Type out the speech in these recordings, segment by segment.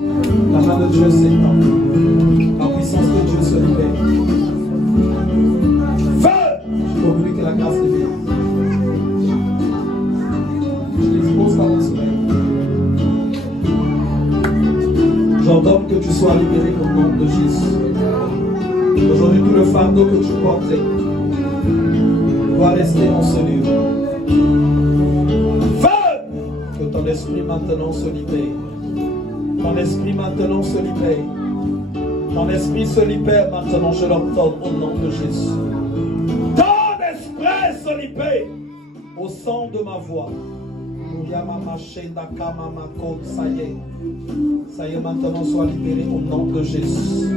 La main de Dieu s'étend. La puissance de Dieu se libère. Feu! Je communique la grâce de Dieu. Je l'expose par mon soleil. J'ordonne que tu sois libéré au nom de Jésus. Aujourd'hui, tout le fardeau que tu portais doit rester en ce lieu. Feu! Que ton esprit maintenant se libère. Ton esprit maintenant se libère. Ton esprit se libère maintenant, je l'ordonne au nom de Jésus. Ton esprit se libère au son de ma voix. Ça y est, maintenant, sois libéré au nom de Jésus.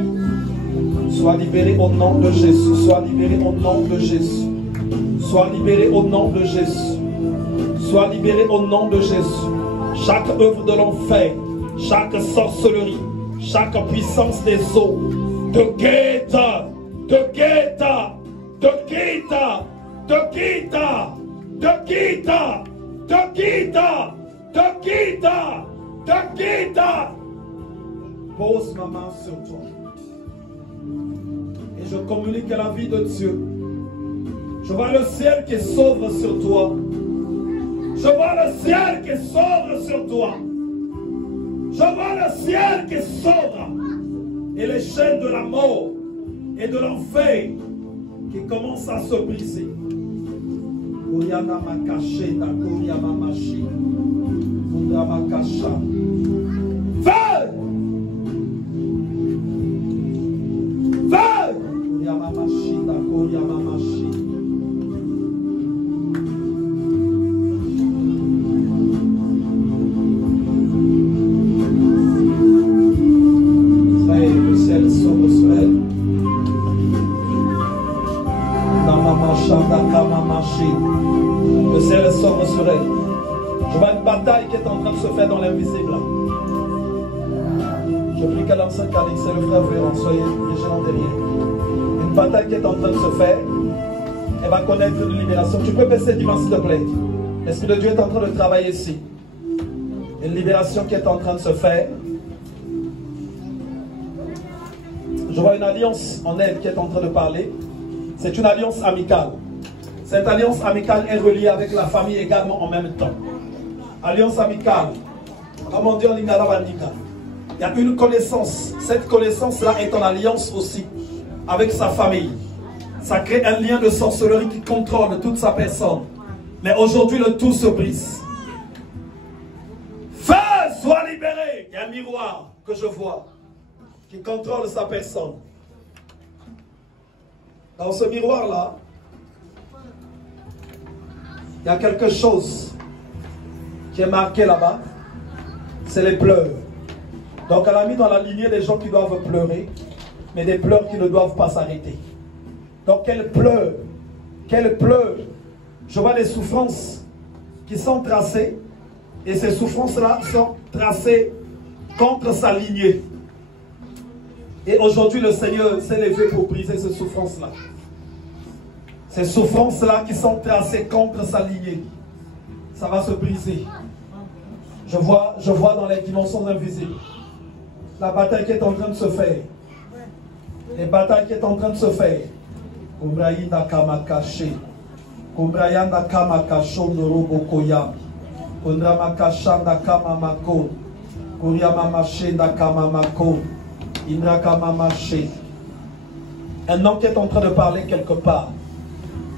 Sois libéré au nom de Jésus. Sois libéré au nom de Jésus. Sois libéré au nom de Jésus. Sois libéré au nom de Jésus. Chaque œuvre de l'enfer, chaque sorcellerie, chaque puissance des eaux, te quitte, te quitte, te quitte, te quitte, te quitte, te quitte, te quitte, te quitte. Pose ma main sur toi. Et je communique la vie de Dieu. Je vois le ciel qui s'ouvre sur toi. Je vois le ciel qui s'ouvre sur toi. Je vois le ciel qui s'ouvre. Et les chaînes de la mort et de l'enfer qui commencent à se briser. Kuriana makache na kuriama machi. Kuriama kasha. Feu! Feu! Kuriama machi na kuriama machi. Ça y est, le ciel s'ouvre sur elle. Le ciel s'ouvre sur elle. Je vois une bataille qui est en train de se faire dans l'invisible. Je prie qu'elle lance un calice, c'est le frère Véran, soyez vigilants derrière. Une bataille qui est en train de se faire. Elle va connaître une libération. Tu peux baisser du s'il te plaît. L'Esprit de Dieu est en train de travailler ici. Une libération qui est en train de se faire. Je vois une alliance en elle qui est en train de parler. C'est une alliance amicale. Cette alliance amicale est reliée avec la famille également en même temps. Alliance amicale. Comme on dit en lingala bandika. Il y a une connaissance. Cette connaissance-là est en alliance aussi avec sa famille. Ça crée un lien de sorcellerie qui contrôle toute sa personne. Mais aujourd'hui, le tout se brise. Feu, sois libéré. Il y a un miroir que je vois qui contrôle sa personne. Dans ce miroir-là, il y a quelque chose qui est marqué là-bas. C'est les pleurs. Donc elle a mis dans la lignée des gens qui doivent pleurer, mais des pleurs qui ne doivent pas s'arrêter. Donc elle pleure. Qu'elle pleure. Je vois des souffrances qui sont tracées. Et ces souffrances-là sont tracées contre sa lignée. Et aujourd'hui, le Seigneur s'est levé pour briser ces souffrances-là. Ces souffrances-là qui sont tracées contre sa lignée. Ça va se briser. Je vois dans les dimensions invisibles. La bataille qui est en train de se faire. Les batailles qui est en train de se faire. Kumbraïda Kamakache. Kumbrayanda Kamakasho Norobokoya. Kundramakashanda Kamamako. Kuryamamache Nakamamako. Indrakamamache. Un nom qui est en train de parler quelque part.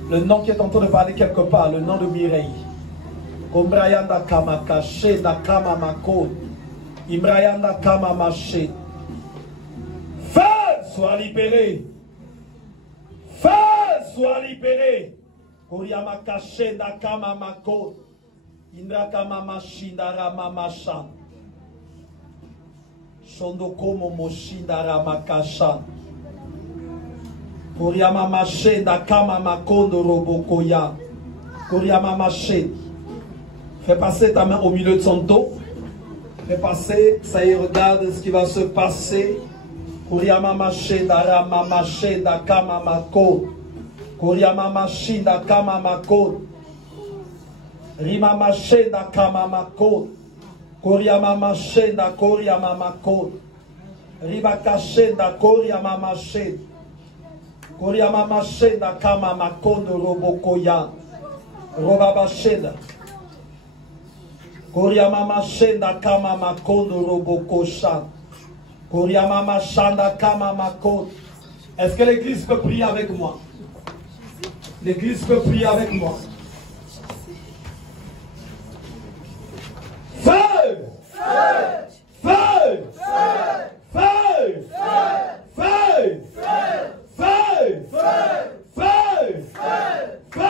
Le nom qui est en train de parler quelque part, le nom de Mireille. Kumbrayanda Kamakache Nakamamako. Imrayanda Kamamache. Feu, sois libéré. Feu, sois libéré. Kuriamakache Nakamamako. Indrakamamashi Naramamasha. Shondokomo Moshindara Makasha. Kuriamamache Nakamamako Robokoya. Kuriamamache. Fais passer ta main au milieu de son dos. Fais passer, ça y est, regarde ce qui va se passer. Kuriamamache Naramamache Nakamamako. Kuriamamashi Nakamamako. Rimamache Nakamamako. Koriamama shenda, koriamama ko. Ribaka shenda, koriamama shenda. Koriamama shenda, kamama kondo robokoya. Robaba shenda. Koriamama shenda, kamama kondo robokosha. Koriamama shanda, kamama kondo. Est-ce que l'église peut prier avec moi? L'église peut prier avec moi. Feu! Feu! Feu! Feu! Feu! Feu! Feu! Feu! Feu!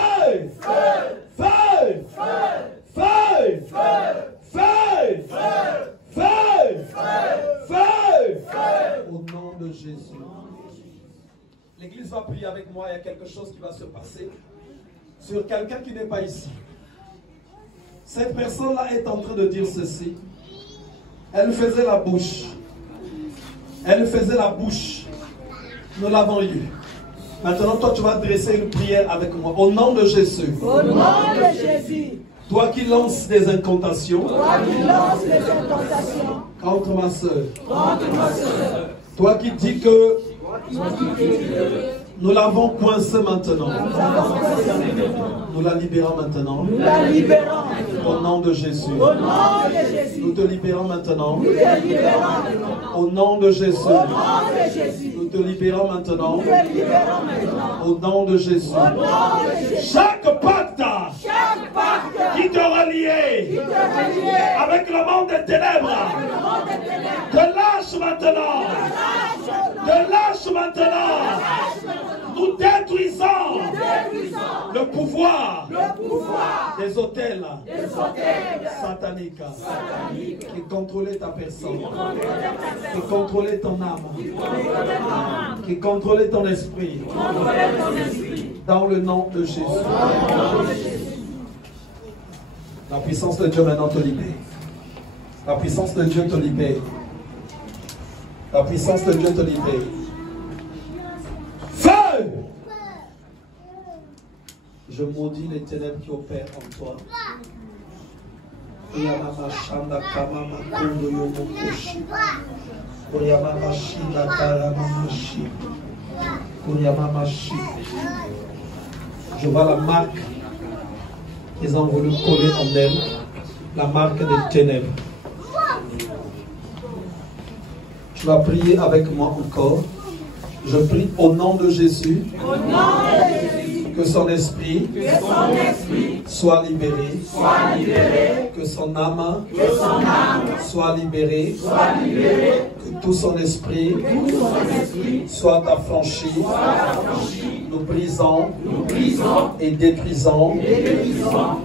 Feu! Feu! Feu! Feu! Au nom de Jésus. L'église va prier avec moi. Il y a quelque chose qui va se passer sur quelqu'un qui n'est pas ici. Cette personne-là est en train de dire ceci. Elle faisait la bouche. Elle faisait la bouche. Nous l'avons eu. Maintenant, toi, tu vas dresser une prière avec moi. Au nom de Jésus. Au nom de Jésus. Toi qui lances des incantations. Toi qui lances des incantations. Contre ma soeur. Contre ma soeur. Toi qui dis que nous l'avons coincé maintenant. Nous la libérons maintenant. Nous la libérons. Au nom de Jésus. Au nom de Jésus. Nous te libérons maintenant. Nous te libérons maintenant. Au nom de Jésus. Au nom de Jésus. Nous te libérons maintenant. Nous te libérons maintenant. Au nom de Jésus. Au nom de Jésus. Chaque pacte Chaque pacte qui te reliait avec le monde des ténèbres, te lâche maintenant. Te lâche maintenant. Nous détruisons le pouvoir des hôtels sataniques qui contrôlaient ta personne, qui contrôlaient ton âme, qui contrôlaient ton esprit. Dans le nom de Jésus. La puissance de Dieu maintenant te libère. La puissance de Dieu te libère. La puissance de Dieu te libère. Feu! Je maudis les ténèbres qui opèrent en toi. Je vois la marque qu'ils ont voulu coller en elle, la marque des ténèbres. Tu vas prier avec moi encore. Je prie au nom de Jésus. Au nom de Jésus. Que son esprit, soit libéré. Que son âme, soit libérée. Que tout son esprit, soit affranchi. Nous brisons et détruisons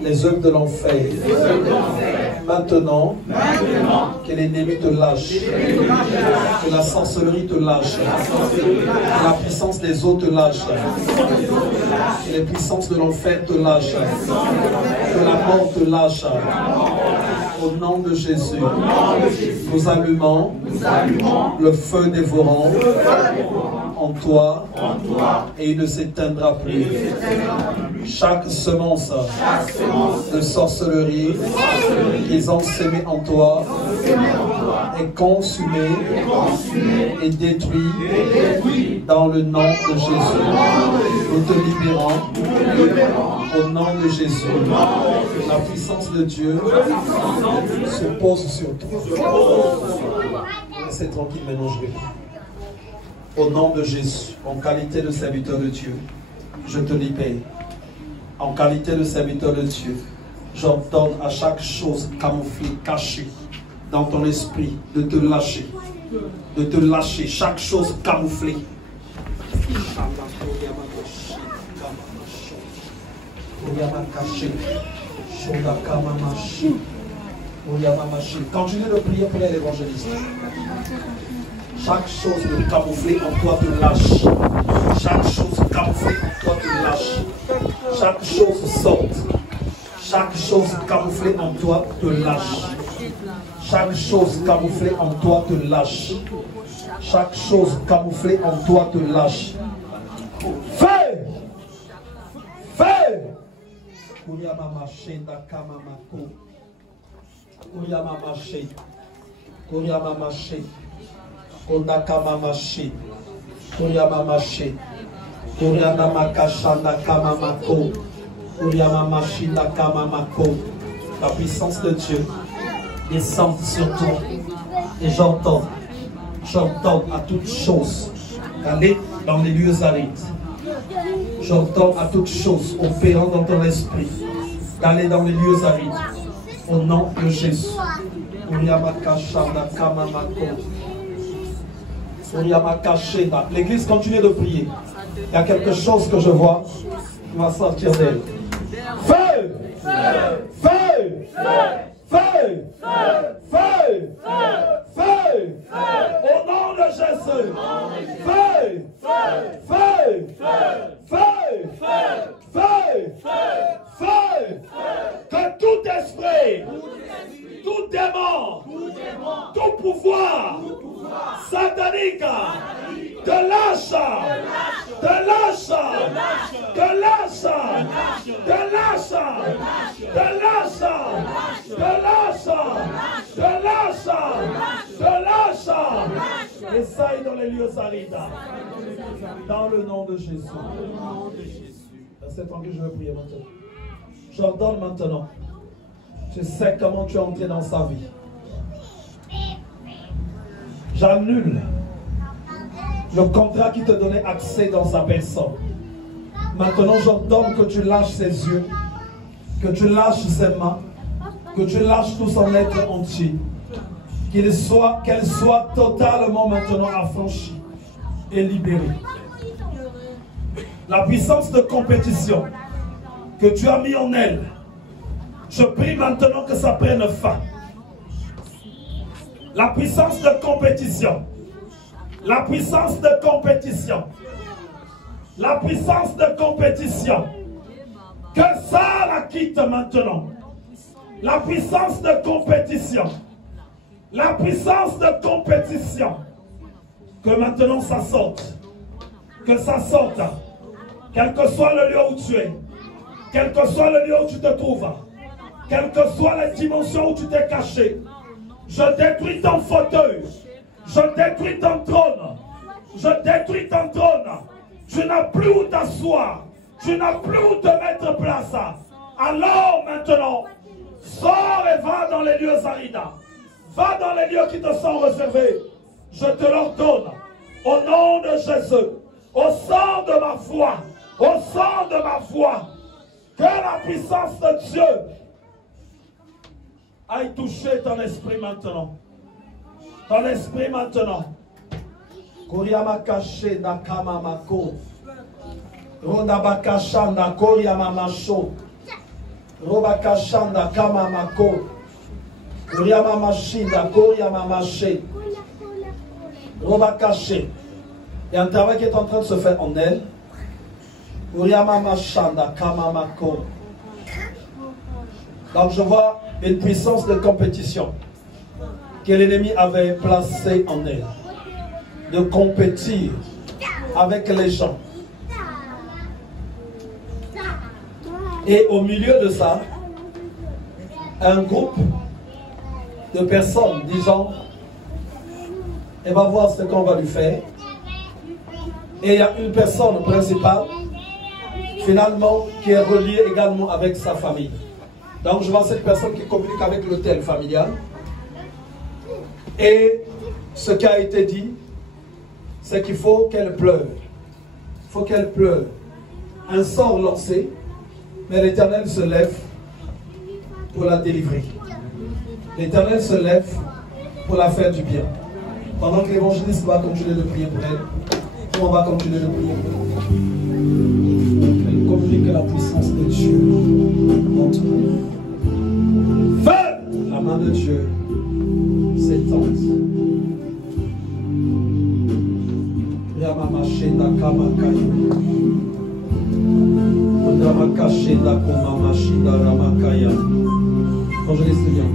les œuvres de l'enfer. Maintenant, que l'ennemi te lâche. Que la sorcellerie te lâche. Que la puissance des eaux te lâche. Que les puissances de l'enfer te lâchent. Que la mort te lâche. Au nom de Jésus, nous allumons le feu dévorant en toi et il ne s'éteindra plus. Chaque semence de sorcellerie qu'ils ont sémée en toi est consumée et détruite dans le nom de Jésus. Nous te libérons au nom de Jésus. La puissance de Dieu se pose sur toi. Laissez tranquille maintenant, je vais. Au nom de Jésus, en qualité de serviteur de Dieu, je te libère. En qualité de serviteur de Dieu, j'ordonne à chaque chose camouflée, cachée dans ton esprit, de te lâcher. De te lâcher, chaque chose camouflée. Continuez de prier pour l'évangéliste. Chaque chose camouflée en toi te lâche. Chaque chose camouflée en toi te lâche. Chaque chose sorte. Chaque chose camouflée en toi te lâche. Chaque chose camouflée en toi te lâche. Chaque chose camouflée en toi te lâche. Feu! Feu! Kouriamamaché. Kouriamamaché. Konakamamaché. Kouriamamaché. Kourianamakashana kamamako. Kouriamamashina kamamako. La puissance de Dieu descend sur toi. Et j'entends à toutes choses d'aller dans les lieux arides. J'entends à toutes choses opérant dans ton esprit d'aller dans les lieux arides. Au nom de Jésus. L'église continue de prier. Il y a quelque chose que je vois qui va sortir d'elle. Feu! Feu! Feu! Feu! Feu! Au nom de Jésus! Feu! Feu! Feu! Feu! Feu! Que tout esprit, tout démon, tout pouvoir satanique te lâche, te lâche, te lâche, te lâche, te lâche, te lâche, te lâche, te lâche. Et ça est dans les lieux arides. Dans le nom de Jésus. C'est tranquille, je vais prier maintenant. J'ordonne maintenant. Je sais comment tu es entré dans sa vie. J'annule le contrat qui te donnait accès dans sa personne. Maintenant, j'ordonne que tu lâches ses yeux, que tu lâches ses mains, que tu lâches tout son être entier. Qu'elle soit totalement maintenant affranchie et libérée. La puissance de compétition que tu as mis en elle, je prie maintenant que ça prenne fin. La puissance de compétition. La puissance de compétition. La puissance de compétition. Que ça la quitte maintenant. La puissance de compétition. La puissance de compétition. Que maintenant ça sorte. Que ça sorte. Quel que soit le lieu où tu es. Quel que soit le lieu où tu te trouves. Quelle que soit la dimension où tu t'es caché. Je détruis ton fauteuil. Je détruis ton trône. Je détruis ton trône. Tu n'as plus où t'asseoir. Tu n'as plus où te mettre place. Alors maintenant, sors et va dans les lieux arides. Va dans les lieux qui te sont réservés. Je te l'ordonne. Au nom de Jésus. Au sang de ma foi. Au sang de ma foi. Que la puissance de Dieu aille toucher ton esprit maintenant. Ton esprit maintenant. Koryamakache nakama mako. Rodabakashanda koryamamasho. Robakashanda kama mako. Koryamamashinda koryamamashe. Robakache. Il y a un travail qui est en train de se faire en elle. Koryamamashanda kama mako. Donc je vois une puissance de compétition que l'ennemi avait placée en elle. De compétir avec les gens. Et au milieu de ça, un groupe de personnes disant, elle va voir ce qu'on va lui faire. Et il y a une personne principale, finalement, qui est reliée également avec sa famille. Donc je vois cette personne qui communique avec l'hôtel familial. Et ce qui a été dit, c'est qu'il faut qu'elle pleure. Il faut qu'elle pleure. Un sort lancé, mais l'Éternel se lève pour la délivrer. L'Éternel se lève pour la faire du bien. Pendant que l'évangéliste va continuer de prier pour elle, on va continuer de prier pour elle. Elle communique la puissance de Dieu. Feu! La main de Dieu s'étend. Yamamashenda kamakaya. Ramakashenda kumamashida ramakaya. Évangéliste bien.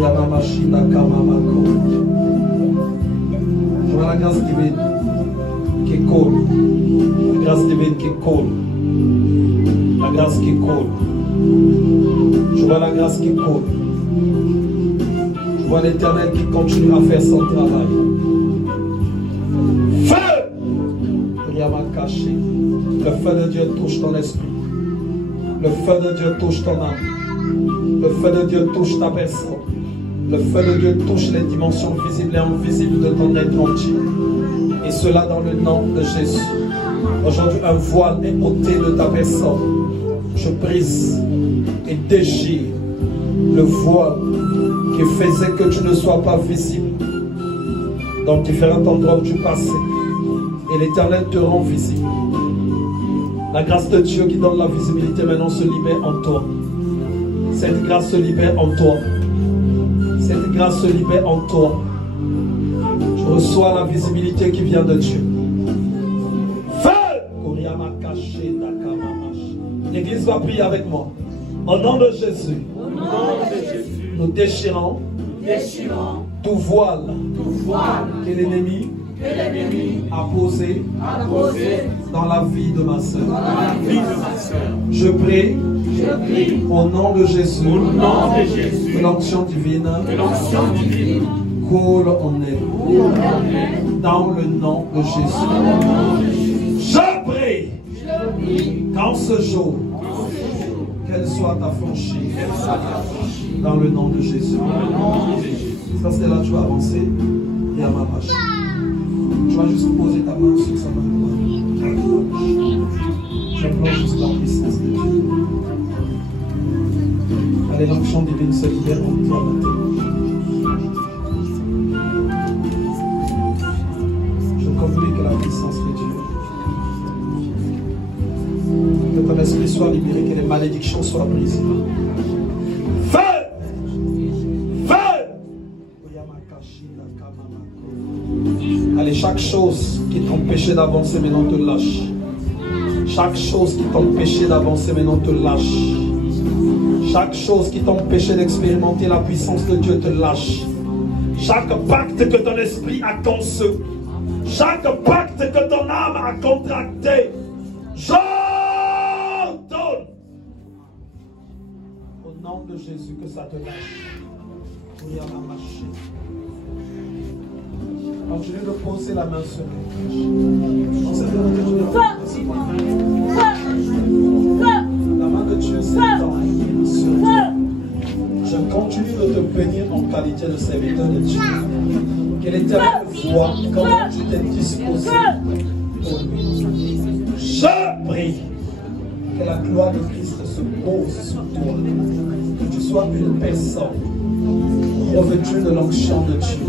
Yamamashida kamamako. Je vois la grâce divine qui coule. La grâce divine qui coule. La grâce qui coule. Je vois la grâce qui coule. Je vois l'Éternel qui continue à faire son travail. Feu! Rien m'a caché. Le feu de Dieu touche ton esprit. Le feu de Dieu touche ton âme. Le feu de Dieu touche ta personne. Le feu de Dieu touche les dimensions visibles et invisibles de ton être entier. Et cela dans le nom de Jésus. Aujourd'hui, un voile est ôté de ta personne. Je brise et déchire le voile qui faisait que tu ne sois pas visible dans différents endroits où tu passais. Et l'Éternel te rend visible. La grâce de Dieu qui donne la visibilité maintenant se libère en toi. Cette grâce se libère en toi. Cette grâce se libère en toi. Je reçois la visibilité qui vient de Dieu. Feu! L'Église va prier avec moi. Au nom de Jésus, nous déchirons tout voile que l'ennemi a posé dans la vie de ma soeur. Je prie au nom de Jésus que l'onction divine coule en elle. Dans le nom de Jésus. Je prie qu'en ce jour, qu'elle soit affranchie dans le nom de Jésus. Ça c'est là que tu vas avancer et à ma vache. Tu vas juste poser ta main sur sa main. J'implore juste la puissance de Dieu. Allez, l'onction divine se libère en toi maintenant. Je communique la puissance de Dieu. Que ton esprit soit libéré, que les malédictions soient brisées. Feu! Feu! Allez, chaque chose qui t'empêchait d'avancer maintenant te lâche. Chaque chose qui t'empêchait d'avancer maintenant te lâche. Chaque chose qui t'empêchait d'expérimenter la puissance de Dieu te lâche. Chaque pacte que ton esprit a conçu, chaque pacte que ton âme a contracté, j'ordonne au nom de Jésus que ça te lâche. Continue de poser la main sur la main de Dieu s'étend sur toi. Je continue de te bénir en qualité de serviteur de Dieu. Que l'Éternel voit comment tu t'es disposé pour lui. Je prie que la gloire de Christ se pose sur toi. Que tu sois une personne revêtue de l'onction de Dieu.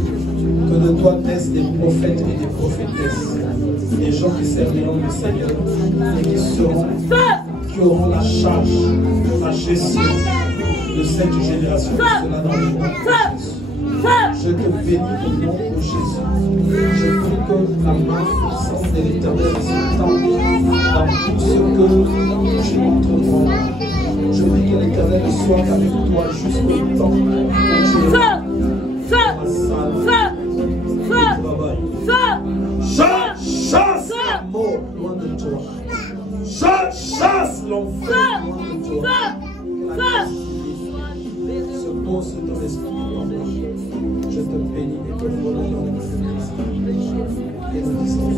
Que de toi naissent des prophètes et des prophétesses. Des gens qui serviront le Seigneur et qui auront la charge, la gestion de cette génération. Cela dans le nom de Jésus. Je te bénis au nom de Jésus. Je prie que la main puissante de l'Éternel s'étende dans tout ce que tu entreprends. Je prie que l'Éternel soit avec toi jusqu'au temps où tu es dans la salle. Je chasse la mort loin de toi. Je chasse l'enfer loin de toi. Se pose sur ton esprit. Je te bénis et te vois dans le nom de Christ. Et nous disons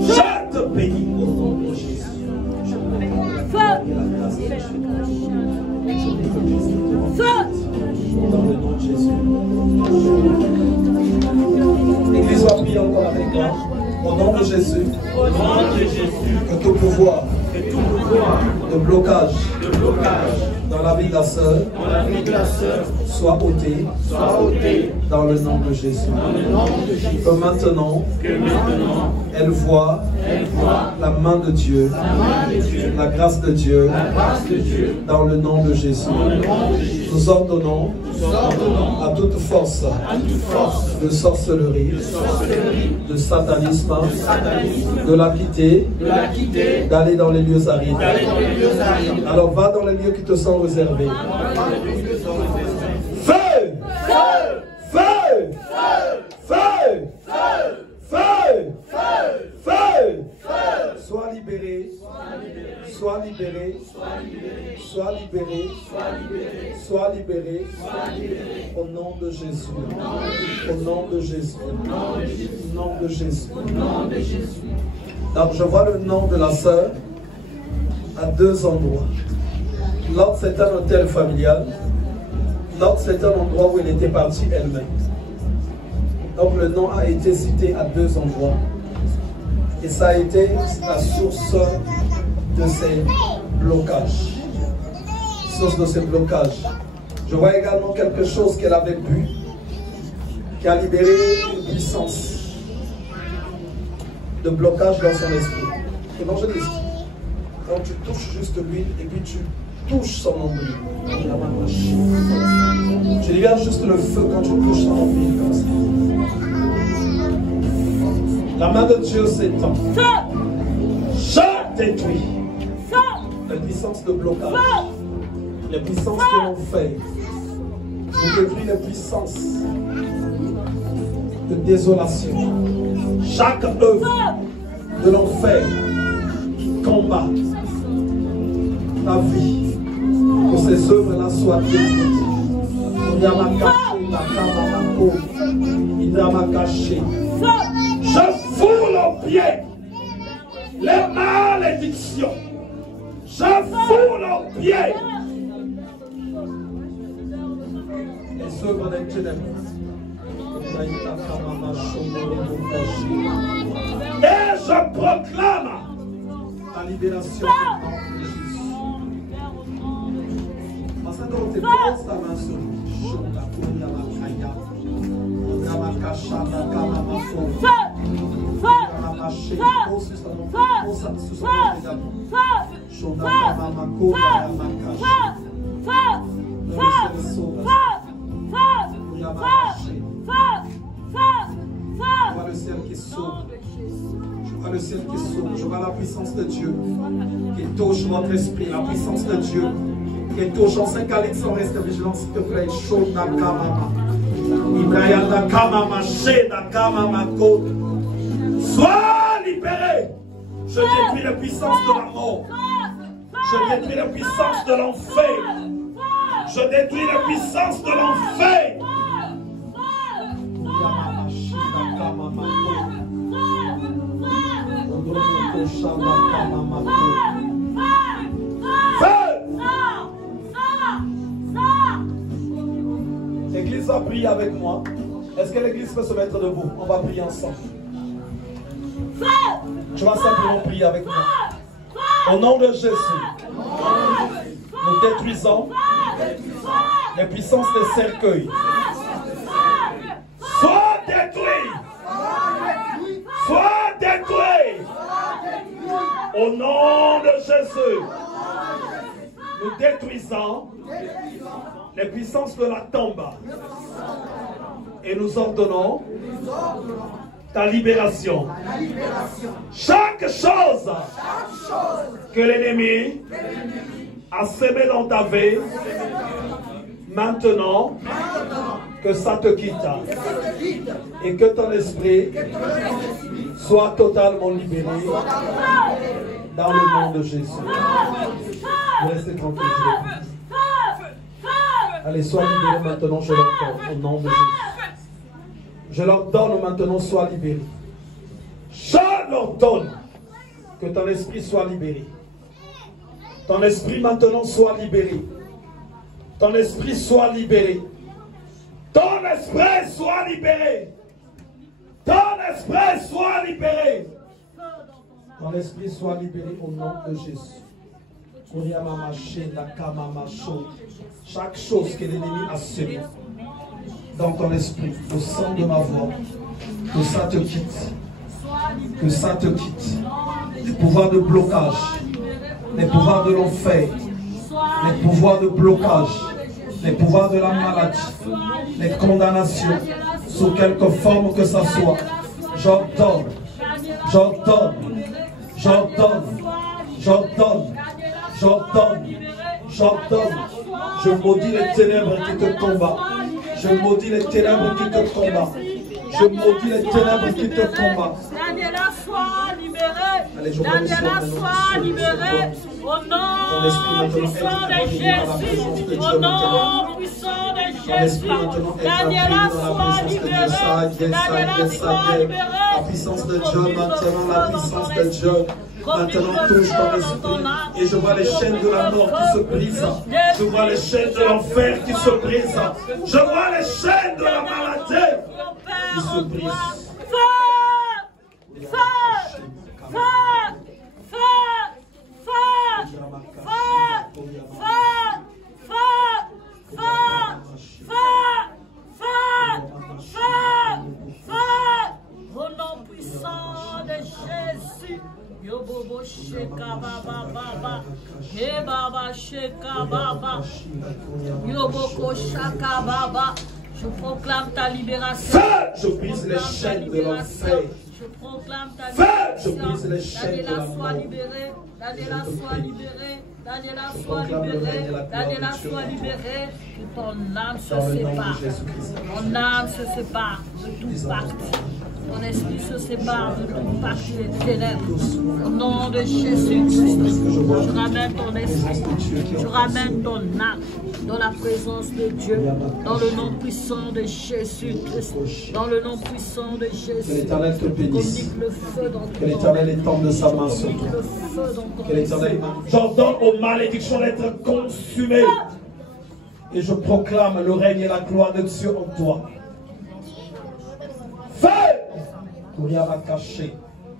je te bénis au nom de Jésus. Dans le nom de Jésus. L'Église va prier encore avec toi. Au nom de Jésus. Que tout pouvoir de blocage dans la vie de la sœur soit ôté dans le nom de Jésus. Que maintenant elle voit la main de Dieu, la grâce de Dieu dans le nom de Jésus. Nous ordonnons à toute force de sorcellerie, de satanisme, de la quitter, d'aller dans les lieux arides. Alors va dans les lieux qui te sont réservés. libéré, sois libéré, sois libéré, sois libéré, au nom de Jésus, au nom de Jésus, au nom de Jésus. Donc je vois le nom de la sœur à deux endroits. L'autre c'est un hôtel familial, l'autre c'est un endroit où elle était partie elle-même. Donc le nom a été cité à deux endroits. Et ça a été la source de ces blocages. Source de ces blocages. Je vois également quelque chose qu'elle avait bu, qui a libéré une puissance de blocage dans son esprit. Évangéliste, quand tu touches juste l'huile et puis tu touches son nombril, tu libères juste le feu quand tu touches son nombril comme ça. La main de Dieu s'étend. Je détruis les puissances de blocage, les puissances de l'enfer. Je détruis les puissances de désolation. Chaque œuvre de l'enfer qui combat ta vie, que ces œuvres-là soient détruites. Je foule aux pieds les malédictions. Je foule aux pieds les œuvres des ténèbres. Et je proclame la libération de Jésus. Quand tu poses ta main sur lui, le ciel qui s'ouvre. Je vois le ciel qui s'ouvre. Je vois la puissance de Dieu qui touche votre esprit. La puissance de Dieu qui touche. On sait qu'Alex, on reste vigilant, s'il te plaît. Sois libéré. Je détruis la puissance de la mort. Je détruis la puissance de l'enfer. Je détruis la puissance de l'enfer. L'église va prier avec moi. Est-ce que l'église peut se mettre debout? On va prier ensemble. Tu vas simplement prier avec moi. Au nom de Jésus, nous détruisons les puissances des cercueils. Sois détruit. Sois détruit. Au nom de Jésus, nous détruisons les puissances de la tombe. Et nous ordonnons ta libération. Chaque chose que l'ennemi a semé dans ta vie, maintenant que ça te quitte et que ton esprit soit totalement libéré dans le nom de Jésus. Restez tranquille. Allez, sois libéré maintenant, je l'ordonne, au nom de Jésus. Je l'ordonne maintenant, sois libéré. Je l'ordonne que ton esprit soit libéré. Ton esprit maintenant soit libéré. Ton esprit soit libéré. Ton esprit soit libéré. Ton esprit soit libéré. Ton esprit soit libéré au nom de Jésus. Chaque chose que l'ennemi a semée dans ton esprit, au sein de ma voix, que ça te quitte. Que ça te quitte. Les pouvoirs de blocage, les pouvoirs de l'enfer, les pouvoirs de blocage, les pouvoirs de la maladie, les condamnations, sous quelque forme que ça soit. J'ordonne, j'ordonne, j'ordonne, j'ordonne, j'ordonne, j'ordonne. Je maudis les ténèbres qui te combattent. Je maudis les ténèbres qui te combattent. Je maudis les ténèbres qui te combattent. Daniela, sois libérée. et je vois les Daniela soit libérée au nom puissant de Jésus. Au nom puissant de Jésus. Daniela soit libérée. Daniela soit libérée. La puissance de Dieu maintenant, la puissance de Dieu. Maintenant touche ton esprit. Et je vois les chaînes de la mort qui se brisent. Je vois les chaînes de l'enfer qui se brisent. Je vois les chaînes de la maladie qui se brisent. Feu! Feu! Feu! Feu! Feu! Feu! Feu! Feu! Feu! Feu! Feu! Au nom puissant de Jésus. Yo bobo sheka baba baba, he baba sheka baba, yo boko shaka baba. Je proclame ta libération. Feu! Je brise les chaînes de l'enfer. Je proclame ta Feu! libération. Je brise les chaînes de la mort. Soit libérée. Daniela soit libérée. Daniela soit libérée. Daniela soit libérée. Que ton âme se sépare. Ton âme se sépare de tout pacte. Ton esprit se sépare de tout pacte des ténèbres. Au nom de Jésus-Christ, je ramène ton esprit. Je ramène ton âme dans la présence de Dieu. Dans le nom puissant de Jésus-Christ. Dans le nom puissant de Jésus. Que l'Éternel te bénisse. Le feu dans Que l'Éternel étende de sa main sur toi. Que l'Éternel. J'ordonne aux malédictions d'être consumées. Et je proclame le règne et la gloire de Dieu en toi. Feu! Rien m'a caché.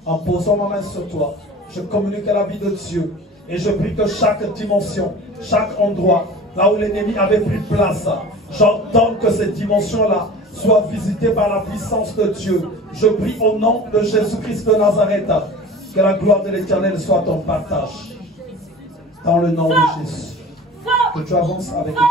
En posant ma main sur toi, je communique la vie de Dieu. Et je prie que chaque dimension, chaque endroit, là où l'ennemi avait pris place, j'ordonne que cette dimension-là soit visitée par la puissance de Dieu. Je prie au nom de Jésus-Christ de Nazareth, que la gloire de l'Éternel soit ton partage. Dans le nom de Jésus. Que tu avances avec Dieu.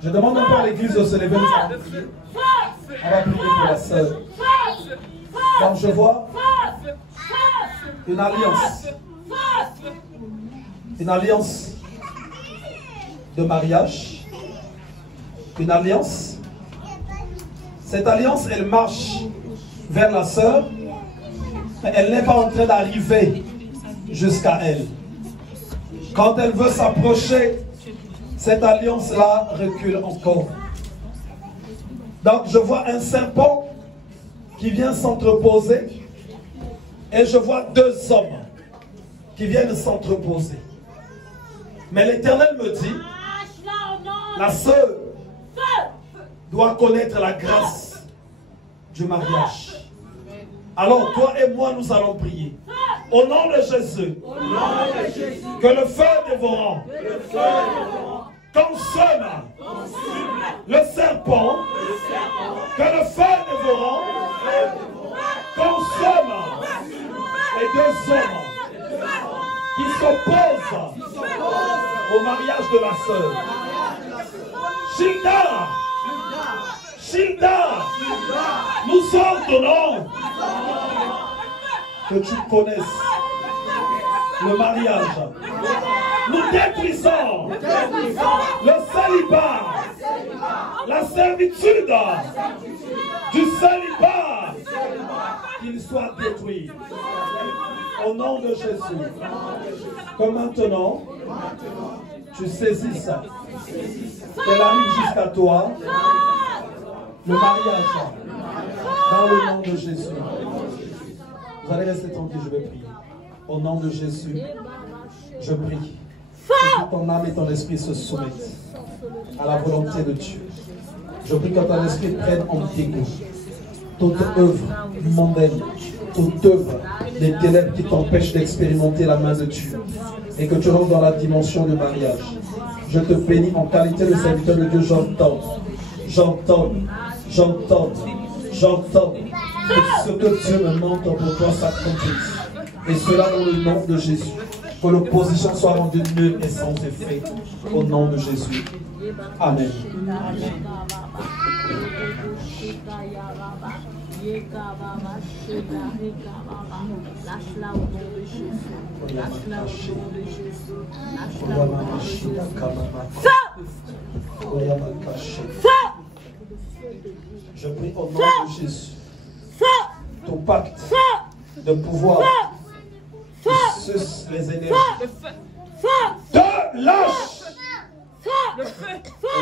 Je demande un peu à l'église de se lever. On va prier pour la sœur. Donc je vois une alliance. Une alliance de mariage. Une alliance. Cette alliance, elle marche vers la sœur, mais elle n'est pas en train d'arriver jusqu'à elle. Quand elle veut s'approcher, cette alliance-là recule encore. Donc je vois un serpent qui vient s'entreposer et je vois deux hommes qui viennent s'entreposer. Mais l'Éternel me dit, la sœur doit connaître la grâce du mariage. Alors toi et moi nous allons prier. Au nom de Jésus, que le feu dévorant consomme le serpent, que le feu dévorant consomme les deux hommes qui s'opposent au mariage de la sœur. Shilda, Shilda, nous ordonnons que tu connaisses le mariage. Nous détruisons le célibat, la servitude du célibat, qu'il soit détruit. Au nom de Jésus. Que maintenant, tu saisis ça. Qu'elle arrive jusqu'à toi. Le mariage. Dans le nom de Jésus. Vous allez rester tranquille, je vais prier. Au nom de Jésus, je prie que ton âme et ton esprit se soumettent à la volonté de Dieu. Je prie que ton esprit prenne en dégoût toute œuvre mondaine, toute œuvre des ténèbres qui t'empêchent d'expérimenter la main de Dieu et que tu rentres dans la dimension du mariage. Je te bénis en qualité de serviteur de Dieu, j'entends que ce que Dieu me demande pour toi s'accomplisse. Et cela dans le nom de Jésus. Que l'opposition soit rendue nulle et sans effet. Au nom de Jésus. Amen. Je prie au nom de Jésus. Ton pacte de pouvoir qui suce les énergies. Te lâche.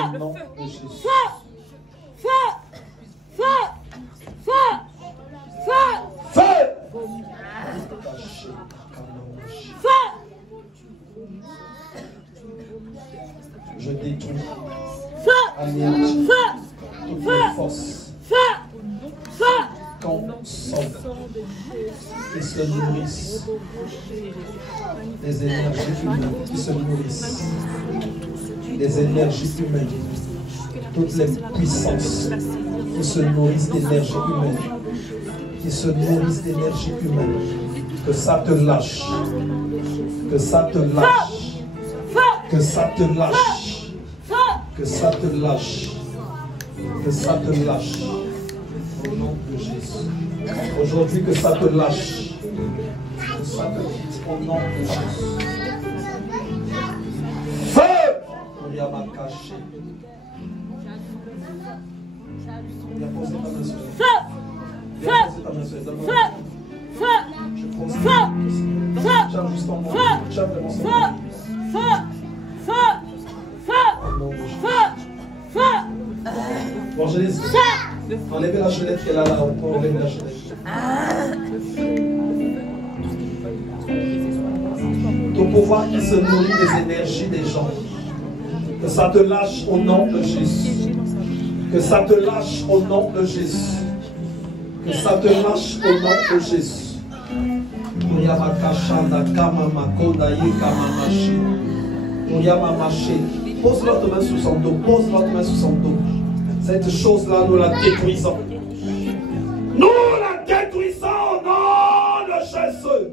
Au nom de Jésus. Feu. Je détruis anéantis toutes les forces consomme qui se nourrissent des énergies humaines, qui se nourrissent des énergies humaines, toutes les puissances qui se nourrissent d'énergie humaine, qui se nourrissent d'énergie humaine, que ça te lâche, que ça te lâche, que ça te lâche, que ça te lâche, que ça te lâche. Au nom de Jésus. Aujourd'hui, que ça te lâche. Que ça te quitte au nom de Jésus. Feu! Viens m'acacher. Viens poser ta main sur elle. Viens poser ta main sur elle. Je pose ta main sur elle. Tiens juste en moi. Tiens vraiment sur moi. Au nom de Jésus. Évangéliste. Enlevez la chenette qu'elle a là, on peut enlever la chenette. Ton pouvoir qui se nourrit des énergies des gens. Que ça te lâche au nom de Jésus. Que ça te lâche au nom de Jésus. Que ça te lâche au nom de Jésus. Pose l'autre main sous son dos. Pose l'autre main sous son dos. Cette chose-là, nous la détruisons. Nous la détruisons au nom de Jésus.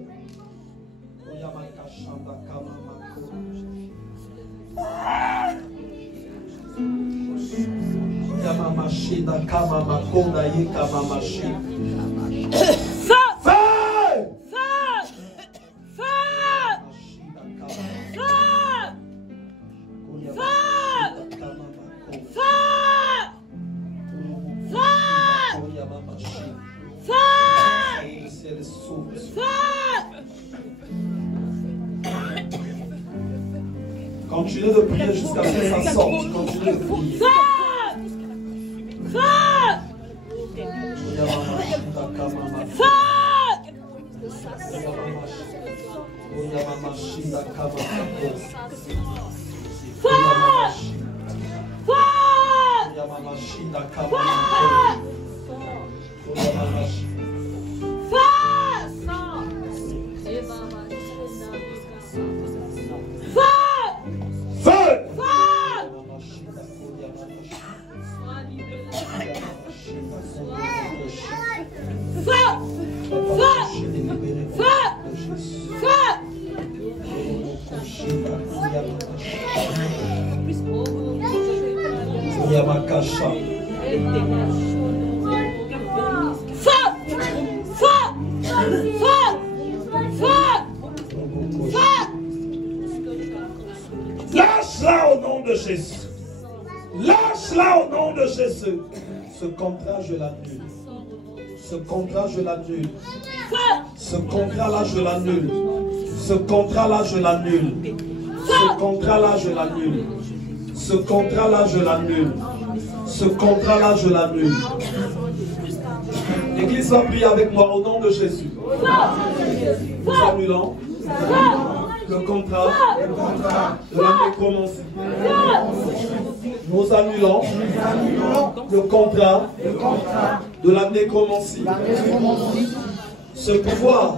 Continuez de prier jusqu'à ce que ça sorte. Continuez de prier. Lâche-la au nom de Jésus. Lâche-la au nom de Jésus. Ce contrat, je l'annule. Ce contrat, je l'annule. Ce contrat-là, je l'annule. Ce contrat-là, je l'annule. Ce contrat-là, je l'annule. Ce contrat-là, je l'annule. Ce contrat-là, je l'annule. L'Église va prier avec moi au nom de Jésus. Nous annulons le contrat de la nécromancie. Nous annulons le contrat de la nécromancie. Ce pouvoir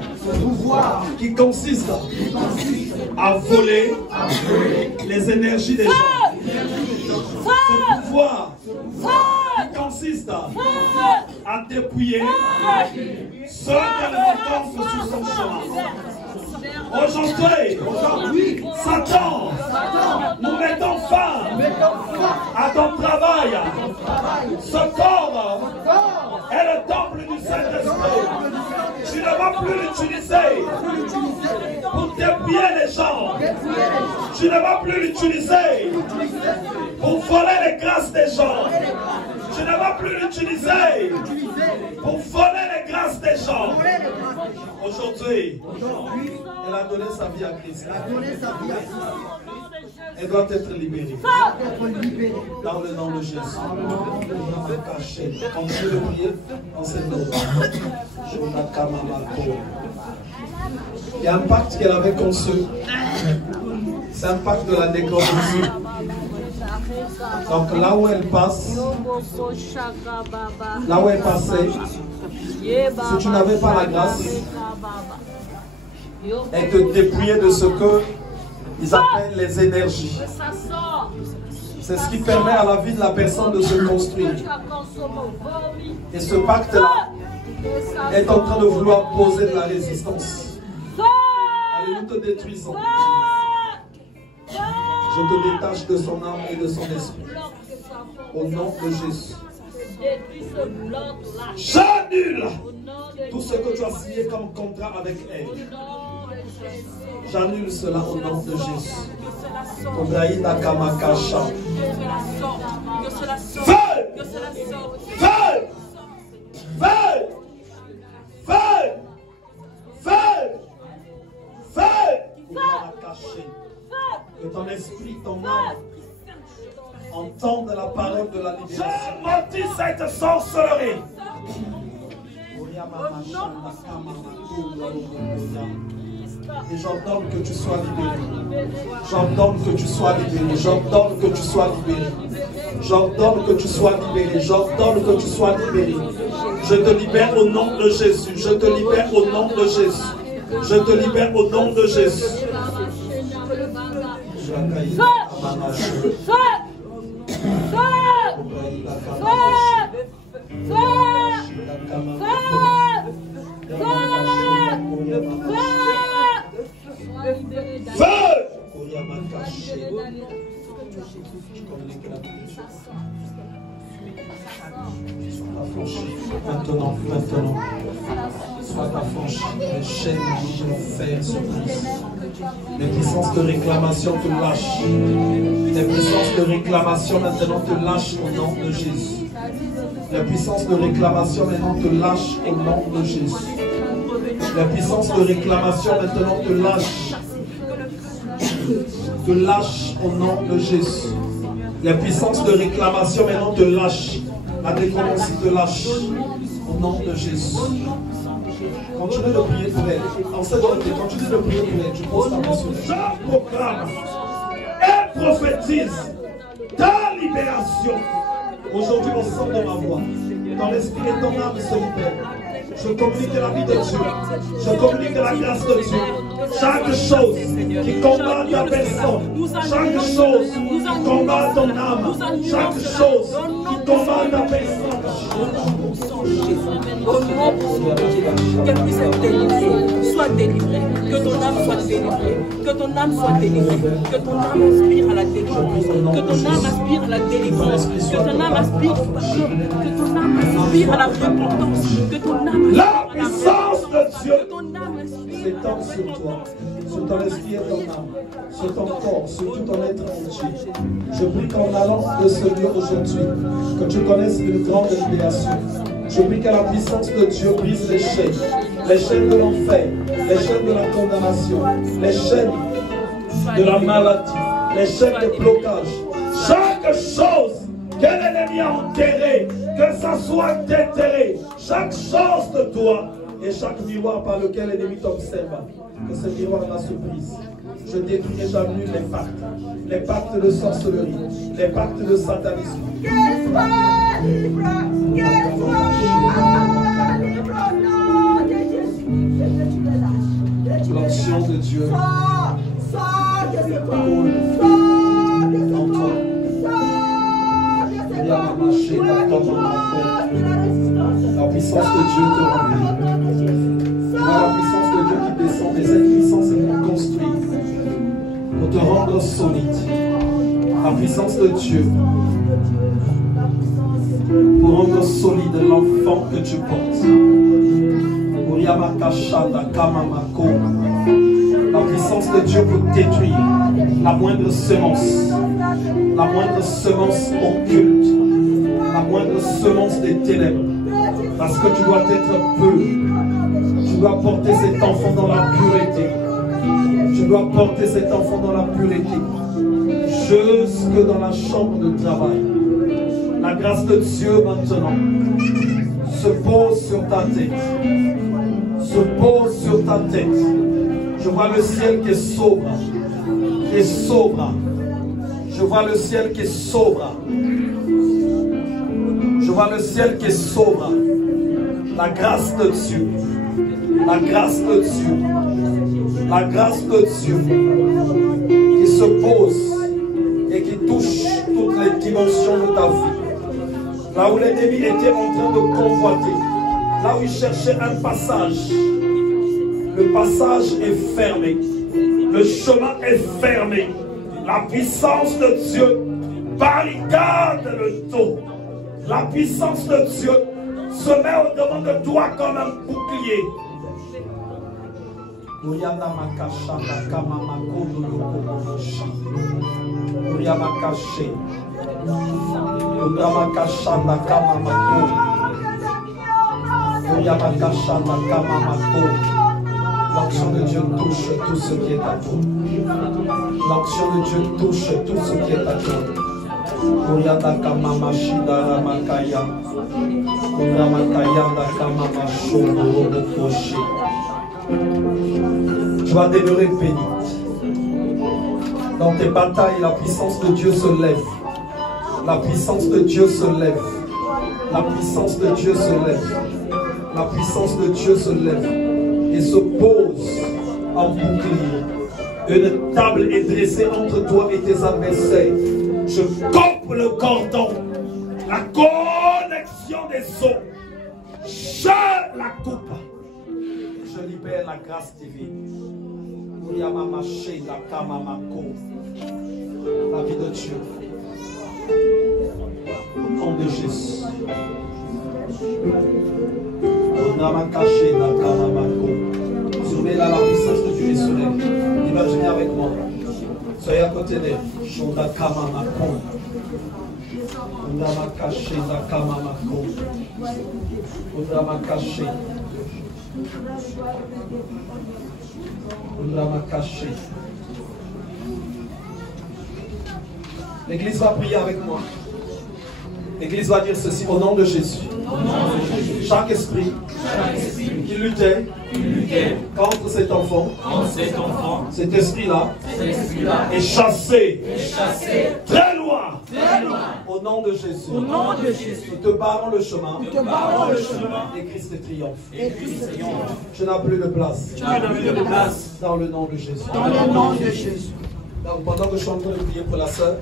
qui consiste à voler les énergies des gens. Ce pouvoir qui consiste à dépouiller ceux qui avancent sur son chemin. Aujourd'hui, Satan, nous mettons fin à ton travail. Ce corps est le temple du Saint-Esprit. Tu ne vas plus l'utiliser pour dépouiller les gens. Tu ne vas plus l'utiliser pour voler les grâces des gens. Tu ne vas plus l'utiliser pour voler les grâces des gens. Aujourd'hui, elle a donné sa vie à Christ. Elle doit être libérée. Dans le nom de Jésus. Continuez de prier dans cette eau. Il y a un pacte qu'elle avait conçu. C'est un pacte de la déclaration. Donc là où elle passe, là où elle passait, si tu n'avais pas la grâce, elle te dépouillait de ce que ils appellent les énergies. C'est ce qui permet à la vie de la personne de se construire. Et ce pacte-là est en train de vouloir poser de la résistance. Alléluia, te détruisant. Je te détache de son âme et de son esprit. Au nom de Jésus. J'annule tout ce que tu as signé comme contrat avec elle. J'annule cela au nom de Jésus. Que ton esprit, ton âme entende la parole de la libération. Je maudis cette sorcellerie. Et j'ordonne que tu sois libéré. J'ordonne que tu sois libéré. J'ordonne que tu sois libéré. J'ordonne que tu sois libéré. J'ordonne que tu sois libéré. Je te libère au nom de Jésus. Je te libère au nom de Jésus. Je te libère au nom de Jésus. Maintenant, sois affranchi. Les chaînes de l'enfer se brisent. Les puissances de réclamation te lâchent. Les puissances de réclamation maintenant te lâchent au nom de Jésus. Les puissances de réclamation maintenant te lâchent au nom de Jésus. Les puissances de réclamation maintenant te lâchent. Te lâchent au nom de Jésus. Les puissances de réclamation maintenant te lâchent. La décroissance te lâche au nom de Jésus. Continue de prier pour elle. En cette heure, continue de prier pour elle. Tu poses ta main sur elle. Je proclame et prophétise ta libération. Aujourd'hui, au son de ma voix, ton esprit et ton âme se libèrent. Je communique la vie de Dieu. Je communique la grâce de Dieu. Chaque chose qui combat ta personne, chaque chose qui combat ton âme, chaque chose qui combat ta personne. Au nom de Jésus, qu'elle puisse être délivrée, soit délivrée, que ton âme soit délivrée, que ton âme soit délivrée, que ton âme aspire à la délivrance, que ton âme aspire à la délivrance, que ton âme aspire à la repentance, que ton âme la puissance de Dieu s'étend sur toi, sur ton esprit et ton âme, sur ton corps, sur tout ton être entier. Je prie qu'en allant de ce lieu aujourd'hui, que tu connaisses une grande libération. Je prie que la puissance de Dieu brise les chaînes de l'enfer, les chaînes de la condamnation, les chaînes de la maladie, les chaînes de blocage. Chaque chose que l'ennemi a enterré, que ça soit déterré, chaque chose de toi et chaque miroir par lequel l'ennemi t'observe, que ce miroir la surprise. Je détruis et j'annule les pactes de sorcellerie, les pactes de satanisme. L'onction de Dieu roule en toi. La puissance de Dieu te remplit. La puissance de Dieu qui descend, mais cette puissance est pour construire, pour te rendre solide. La puissance de Dieu pour rendre solide l'enfant que tu portes. La puissance de Dieu pour détruire la moindre semence occulte, la moindre semence des ténèbres. Parce que tu dois être pur. Tu dois porter cet enfant dans la pureté. Tu dois porter cet enfant dans la pureté. Jusque dans la chambre de travail. La grâce de Dieu maintenant se pose sur ta tête. Se pose sur ta tête. Je vois le ciel qui est sobre. Qui est sobre. Je vois le ciel qui est sobre. Je vois le ciel qui est sobre. La grâce de Dieu. La grâce de Dieu. La grâce de Dieu qui se pose et qui touche toutes les dimensions de ta vie. Là où l'ennemi était en train de convoiter, là où il cherchait un passage, le passage est fermé. Le chemin est fermé. La puissance de Dieu barricade le dos. La puissance de Dieu se met au-devant de toi comme un bouclier. L'action de Dieu touche tout ce qui est à toi. L'action de Dieu touche tout ce qui est à toi. Tu vas demeurer béni. Dans tes batailles, la puissance de Dieu se lève. La puissance de Dieu se lève. La puissance de Dieu se lève. La puissance de Dieu se lève et se pose en bouclier. Une table est dressée entre toi et tes adversaires. Je coupe le cordon, la connexion des os. Je la coupe. Je libère la grâce divine. La vie de Dieu. Au nom de Jésus. Soumets là, la puissance de Dieu est sur elle. Imaginez avec moi. Soyez à côté d'elle. Shonda Kama Mako. Shonda Makaché Nakama Mako. Shonda Makaché. Shonda Makaché. L'église va prier avec moi. L'église va dire ceci au nom de Jésus. Chaque esprit qui luttait contre cet enfant, cet esprit-là est chassé très loin au nom de Jésus. Nous te barrons le chemin et Christ triomphe. Je n'ai plus de place dans le nom de Jésus. Donc pendant que je suis en train de prier pour la sœur,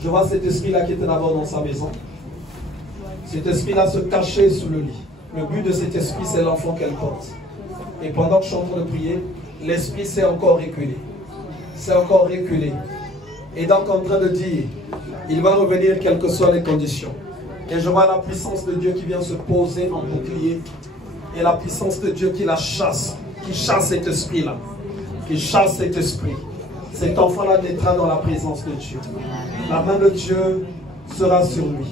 je vois cet esprit-là qui était d'abord dans sa maison. Cet esprit-là se cachait sous le lit. Le but de cet esprit, c'est l'enfant qu'elle porte. Et pendant que je suis en train de prier, l'esprit s'est encore reculé. C'est encore reculé. Et donc en train de dire, il va revenir quelles que soient les conditions. Et je vois la puissance de Dieu qui vient se poser en bouclier. Et la puissance de Dieu qui la chasse, qui chasse cet esprit-là. Qui chasse cet esprit. Cet enfant-là naîtra dans la présence de Dieu. La main de Dieu sera sur lui.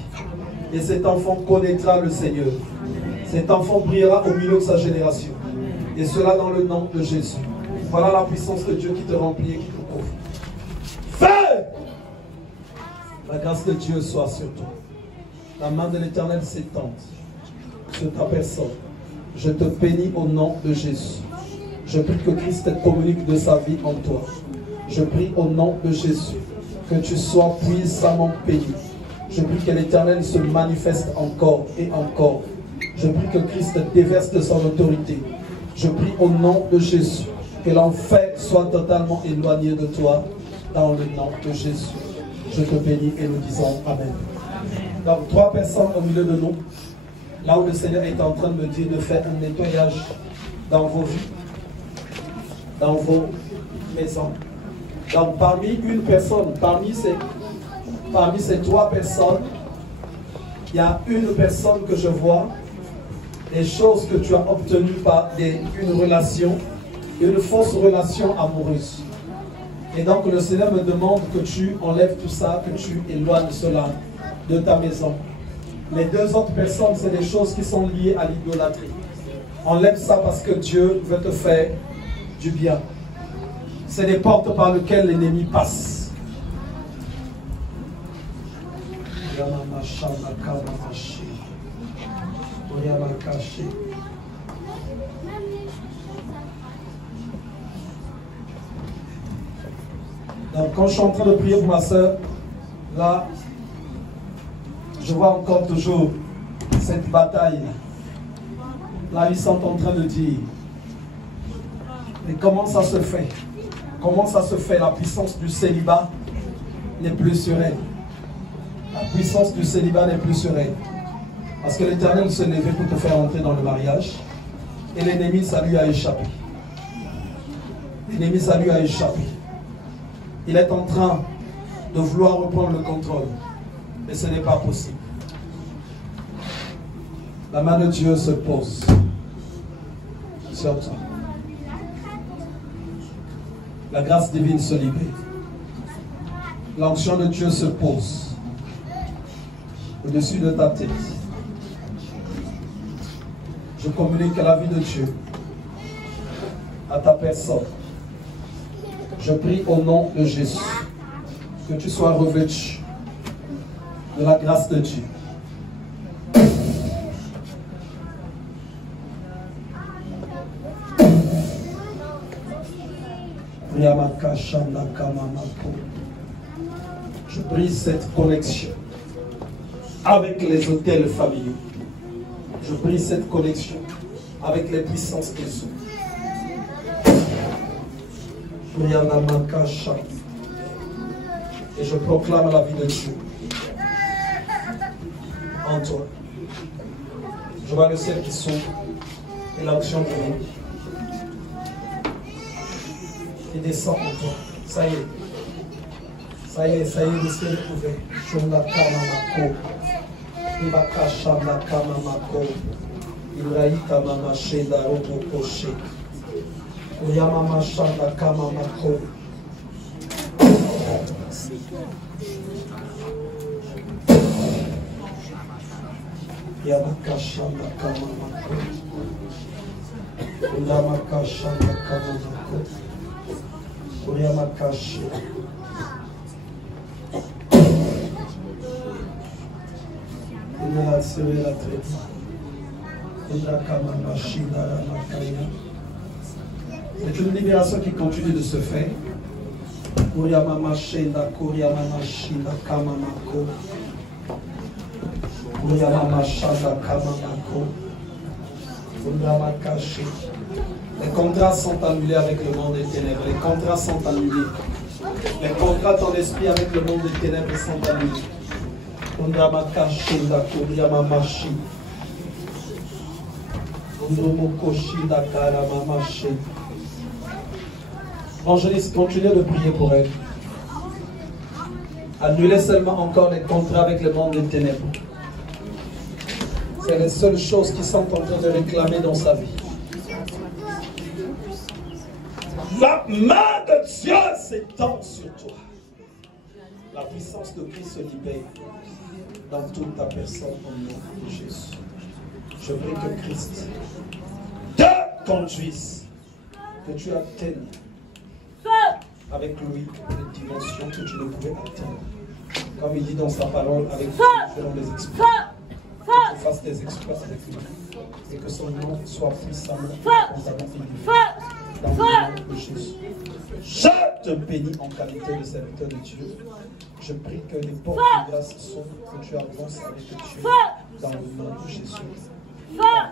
Et cet enfant connaîtra le Seigneur. Cet enfant brillera au milieu de sa génération. Et cela dans le nom de Jésus. Voilà la puissance de Dieu qui te remplit et qui te couvre. Fais! La grâce de Dieu soit sur toi. La main de l'Éternel s'étend sur ta personne. Je te bénis au nom de Jésus. Je prie que Christ communique de sa vie en toi. Je prie au nom de Jésus que tu sois puissamment béni. Je prie que l'Éternel se manifeste encore et encore. Je prie que Christ déverse de son autorité. Je prie au nom de Jésus que l'enfer soit totalement éloigné de toi dans le nom de Jésus. Je te bénis et nous disons Amen. Donc 3 personnes au milieu de nous, là où le Seigneur est en train de me dire de faire un nettoyage dans vos vies, dans vos maisons. Donc parmi une personne, parmi ces 3 personnes, il y a une personne que je vois, des choses que tu as obtenues par une relation, une fausse relation amoureuse. Et donc le Seigneur me demande que tu enlèves tout ça, que tu éloignes cela de ta maison. Les deux autres personnes, c'est des choses qui sont liées à l'idolâtrie. Enlève ça parce que Dieu veut te faire du bien. C'est des portes par lesquelles l'ennemi passe. Donc quand je suis en train de prier pour ma soeur, là, je vois encore toujours cette bataille. Là, ils sont en train de dire, mais comment ça se fait? Comment ça se fait? La puissance du célibat n'est plus sur elle. La puissance du célibat n'est plus sur elle. Parce que l'Éternel se levait pour te faire entrer dans le mariage. Et l'ennemi, ça lui a échappé. L'ennemi, ça lui a échappé. Il est en train de vouloir reprendre le contrôle. Mais ce n'est pas possible. La main de Dieu se pose sur toi. La grâce divine se libère. L'onction de Dieu se pose au-dessus de ta tête. Je communique la vie de Dieu à ta personne. Je prie au nom de Jésus que tu sois revêtu de la grâce de Dieu. Je brise cette connexion avec les hôtels familiaux. Je brise cette connexion avec les puissances des eaux. Et je proclame la vie de Dieu en toi. Je vois le ciel qui s'ouvre et l'onction divine qui descend en toi. Ça y est. Ça y est, le ciel est ouvert. Shonda Kamamako. Ibaka Shanda Kamamako. Iraïka Mama Sheda Robo Koshe. Oyamama Shanda Kamamako. Yamaka Shanda Kamamako. Oyamaka Shanda Kamamako. Oyamaka Shanda. C'est une libération qui continue de se faire. Les contrats sont annulés avec le monde des ténèbres. Les contrats sont annulés. Les contrats ton esprit avec le monde des ténèbres sont annulés. Angélique, continuez de prier pour elle. Annulez seulement encore les contrats avec le monde des ténèbres. C'est les seules choses qui sont en train de réclamer dans sa vie. La main de Dieu s'étend sur toi. La puissance de Christ se libère dans toute ta personne au nom de Jésus. Je prie que Christ te conduise, que tu atteignes avec lui les dimensions que tu ne pouvais atteindre. Comme il dit dans sa parole, avec lui, faisons des exploits. Que tu fasses des exploits avec lui. Et que son nom soit puissamment élevé dans le nom de Jésus. Je te bénis en qualité de serviteur de Dieu. Je prie que les portes de grâce s'ouvrent, que tu avances avec Dieu dans le nom de Jésus. Amen.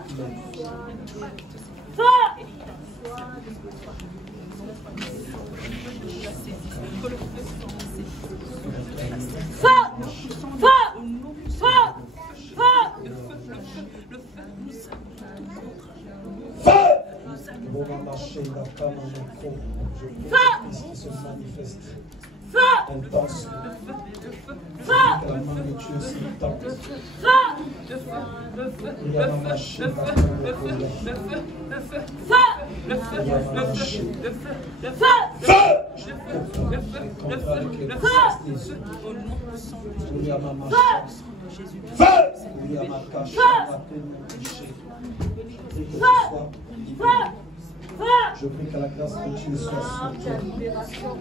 Je prie que Christ se manifeste intensement. Que la main de Dieu s'étende. Feu! Je prie que la grâce de Dieu soit sur toi.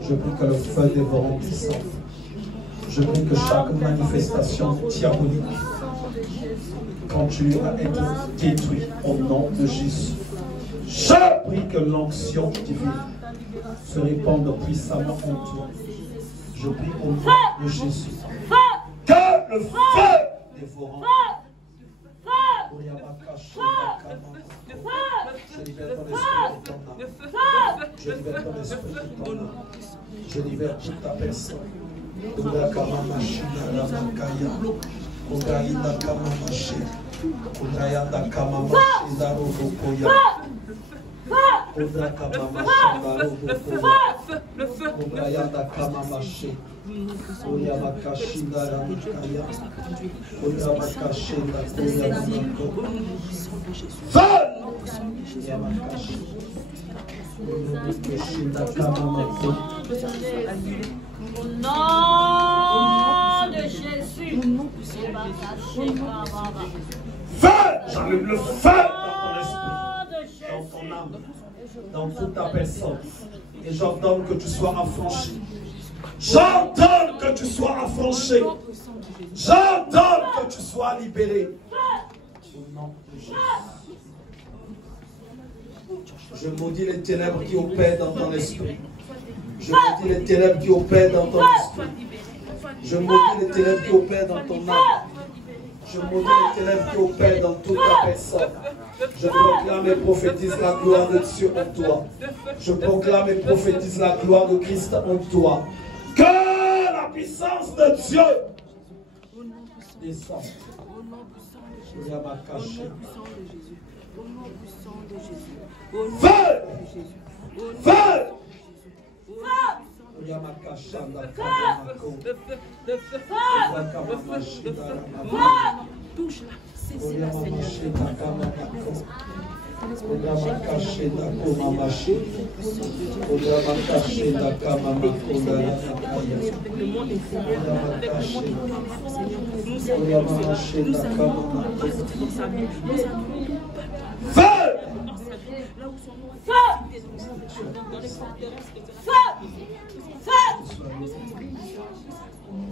Je prie que le feu dévorant puissant. Je prie que chaque manifestation diabolique, quand tu as été détruit au nom de Jésus. Je prie que l'onction divine se répande puissamment en toi. Je prie au nom de Jésus que le feu dévorant je libère ton esprit de ton âme. Je libère ton esprit de ton âme. Je libère toute ta personne. Au nom de Jésus. Feu! J'allume le feu dans ton esprit, dans ton âme, dans toute ta personne. Et j'ordonne que tu sois affranchi. J'ordonne que tu sois affranchi. J'ordonne que tu sois libéré. Au nom de Jésus. Je maudis les ténèbres qui opèrent dans ton esprit. Je maudis les ténèbres qui opèrent dans ton esprit. Je maudis les ténèbres qui opèrent dans ton âme. Je maudis les ténèbres qui opèrent dans toute ta personne. Je proclame et prophétise la gloire de Dieu en toi. Je proclame et prophétise la gloire de Christ en toi. Que la puissance de Dieu descende. Feu! Feu! Touche-la, saisis-la, Seigneur. Le monde extérieur, avec le monde intérieur, Seigneur, nous allons dans sa vie, nous allons Feu! là où son nom est dans les forteresses,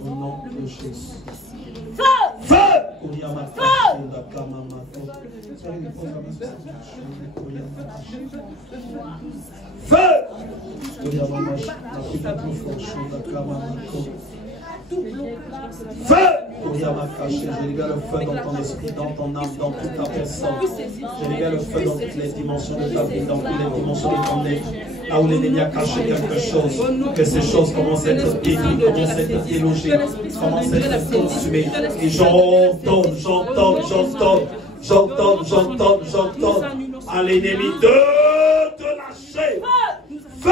Au nom de Jésus. Feu! Feu! Feu! Je libère le feu dans ton esprit, dans ton âme, dans toute ta personne. Je libère le feu dans toutes les dimensions de ta vie, dans toutes les dimensions de ton être. Là où l'ennemi a caché quelque chose, que ces choses commencent à être détruites, commencent à être délogées, commencent à être consumées. Et j'entends à l'ennemi de te lâcher. Feu!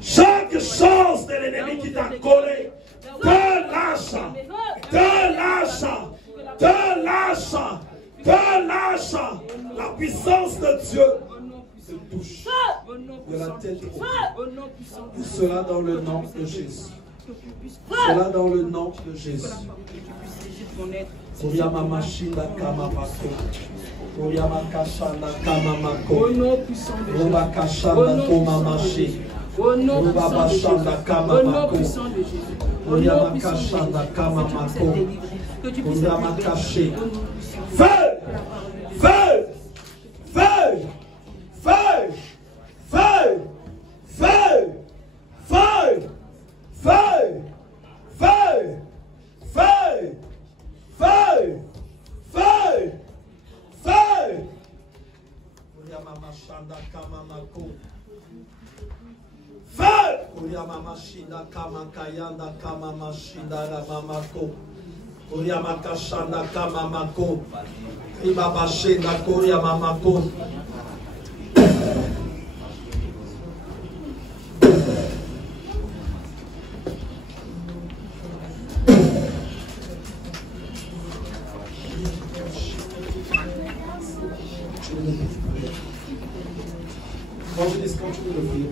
Chaque chose de l'ennemi qui t'a collé, te lâche, te lâche, te lâche, te lâche. La puissance de Dieu te touche de la tête aux pieds. Cela dans le nom de Jésus. Cela dans le nom de Jésus. Oyama Shinda Kamamako. Oyama Kashanda Kamamako. Oba Kashanda Komamashi. Oba Bashanda Kamamako. Oyama Kashanda Kamamako. Oyama Kashi. Feu! Feu! Feu! Feu! Feu! Feu! Feu! Feu! Feu! Feu! Feu! Feu! Feu! Oyama Shanda Kamamako. Feu! Oyama Shinda Kamakayanda Kamamashinda Ramamako. Oyama Kashanda Kamamako. Ibaba Shinda Koryama Mako. Évangéliste, continue de prier.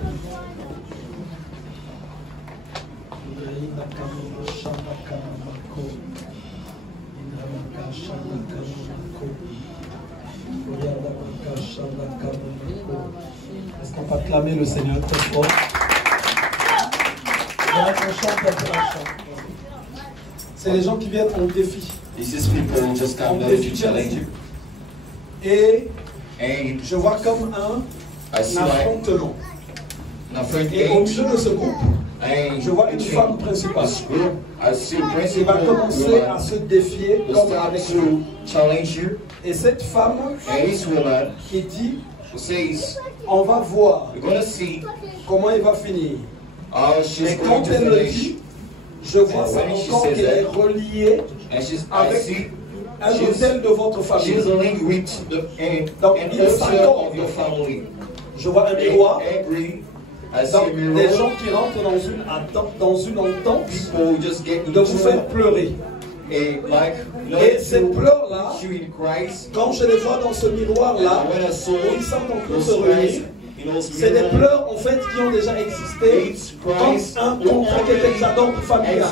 Est-ce qu'on peut acclamer le Seigneur très fort? C'est les gens qui viennent en défi. En défi et je vois comme un affrontement. Et au milieu de ce groupe, je vois une femme principale qui va commencer à se défier comme avec nous. Et cette femme qui dit, on va voir comment il va finir. Mais quand elle le dit, je vois ça encore qu'elle est reliée avec un hôtel de votre famille. Donc il s'accorde. Je vois un miroir. Donc, des gens qui rentrent dans une entente de vous faire pleurer. Et ces pleurs-là, quand je les vois dans ce miroir-là, où ils sentent encore se réunir, c'est des pleurs en fait qui ont déjà existé comme un contrat qui était déjà d'ordre familial.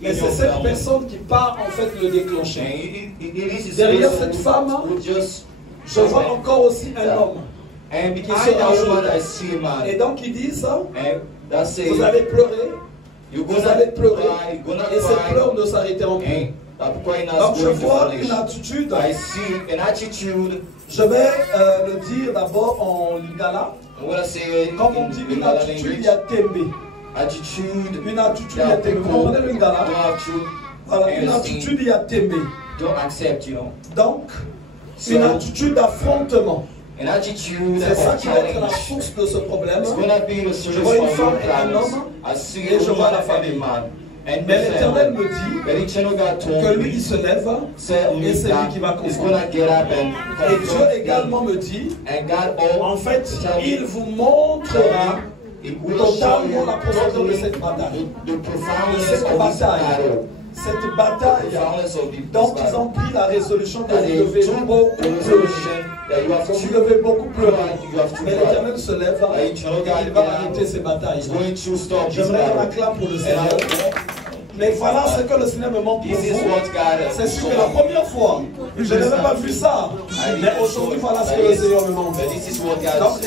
Et c'est cette personne qui part en fait le déclencher. Derrière cette femme, je vois encore aussi un homme. Qui se et donc ils disent, vous allez pleurer, vous allez pleurer, et ces pleurs ne s'arrêteront plus. Donc je vois une attitude, je vais le dire d'abord en lingala. Quand on dit une attitude, il y a tembe. Une attitude, il y a tembe. Vous comprenez le lingala? Voilà, une attitude, il y a tembe. Donc, une attitude d'affrontement. C'est ça qui va être la source de ce problème. Je vois une femme et un homme, et je vois la famille. Mais l'Éternel me dit que lui il se lève et c'est lui qui va comprendre. Et Dieu également me dit, en fait, il vous montrera totalement la profondeur de cette bataille. Cette bataille, donc ils ont pris la résolution que vous devez beaucoup pleurer. Vous devez beaucoup pleurer. Mais l'Éternel se lève et il va arrêter ces batailles. J'aimerais qu'on acclame pour le Seigneur. Mais voilà ce que le Seigneur me montre pour vous. C'est sûr que la première fois, je n'avais pas vu ça. Mais aujourd'hui, voilà ce que le Seigneur me montre. Donc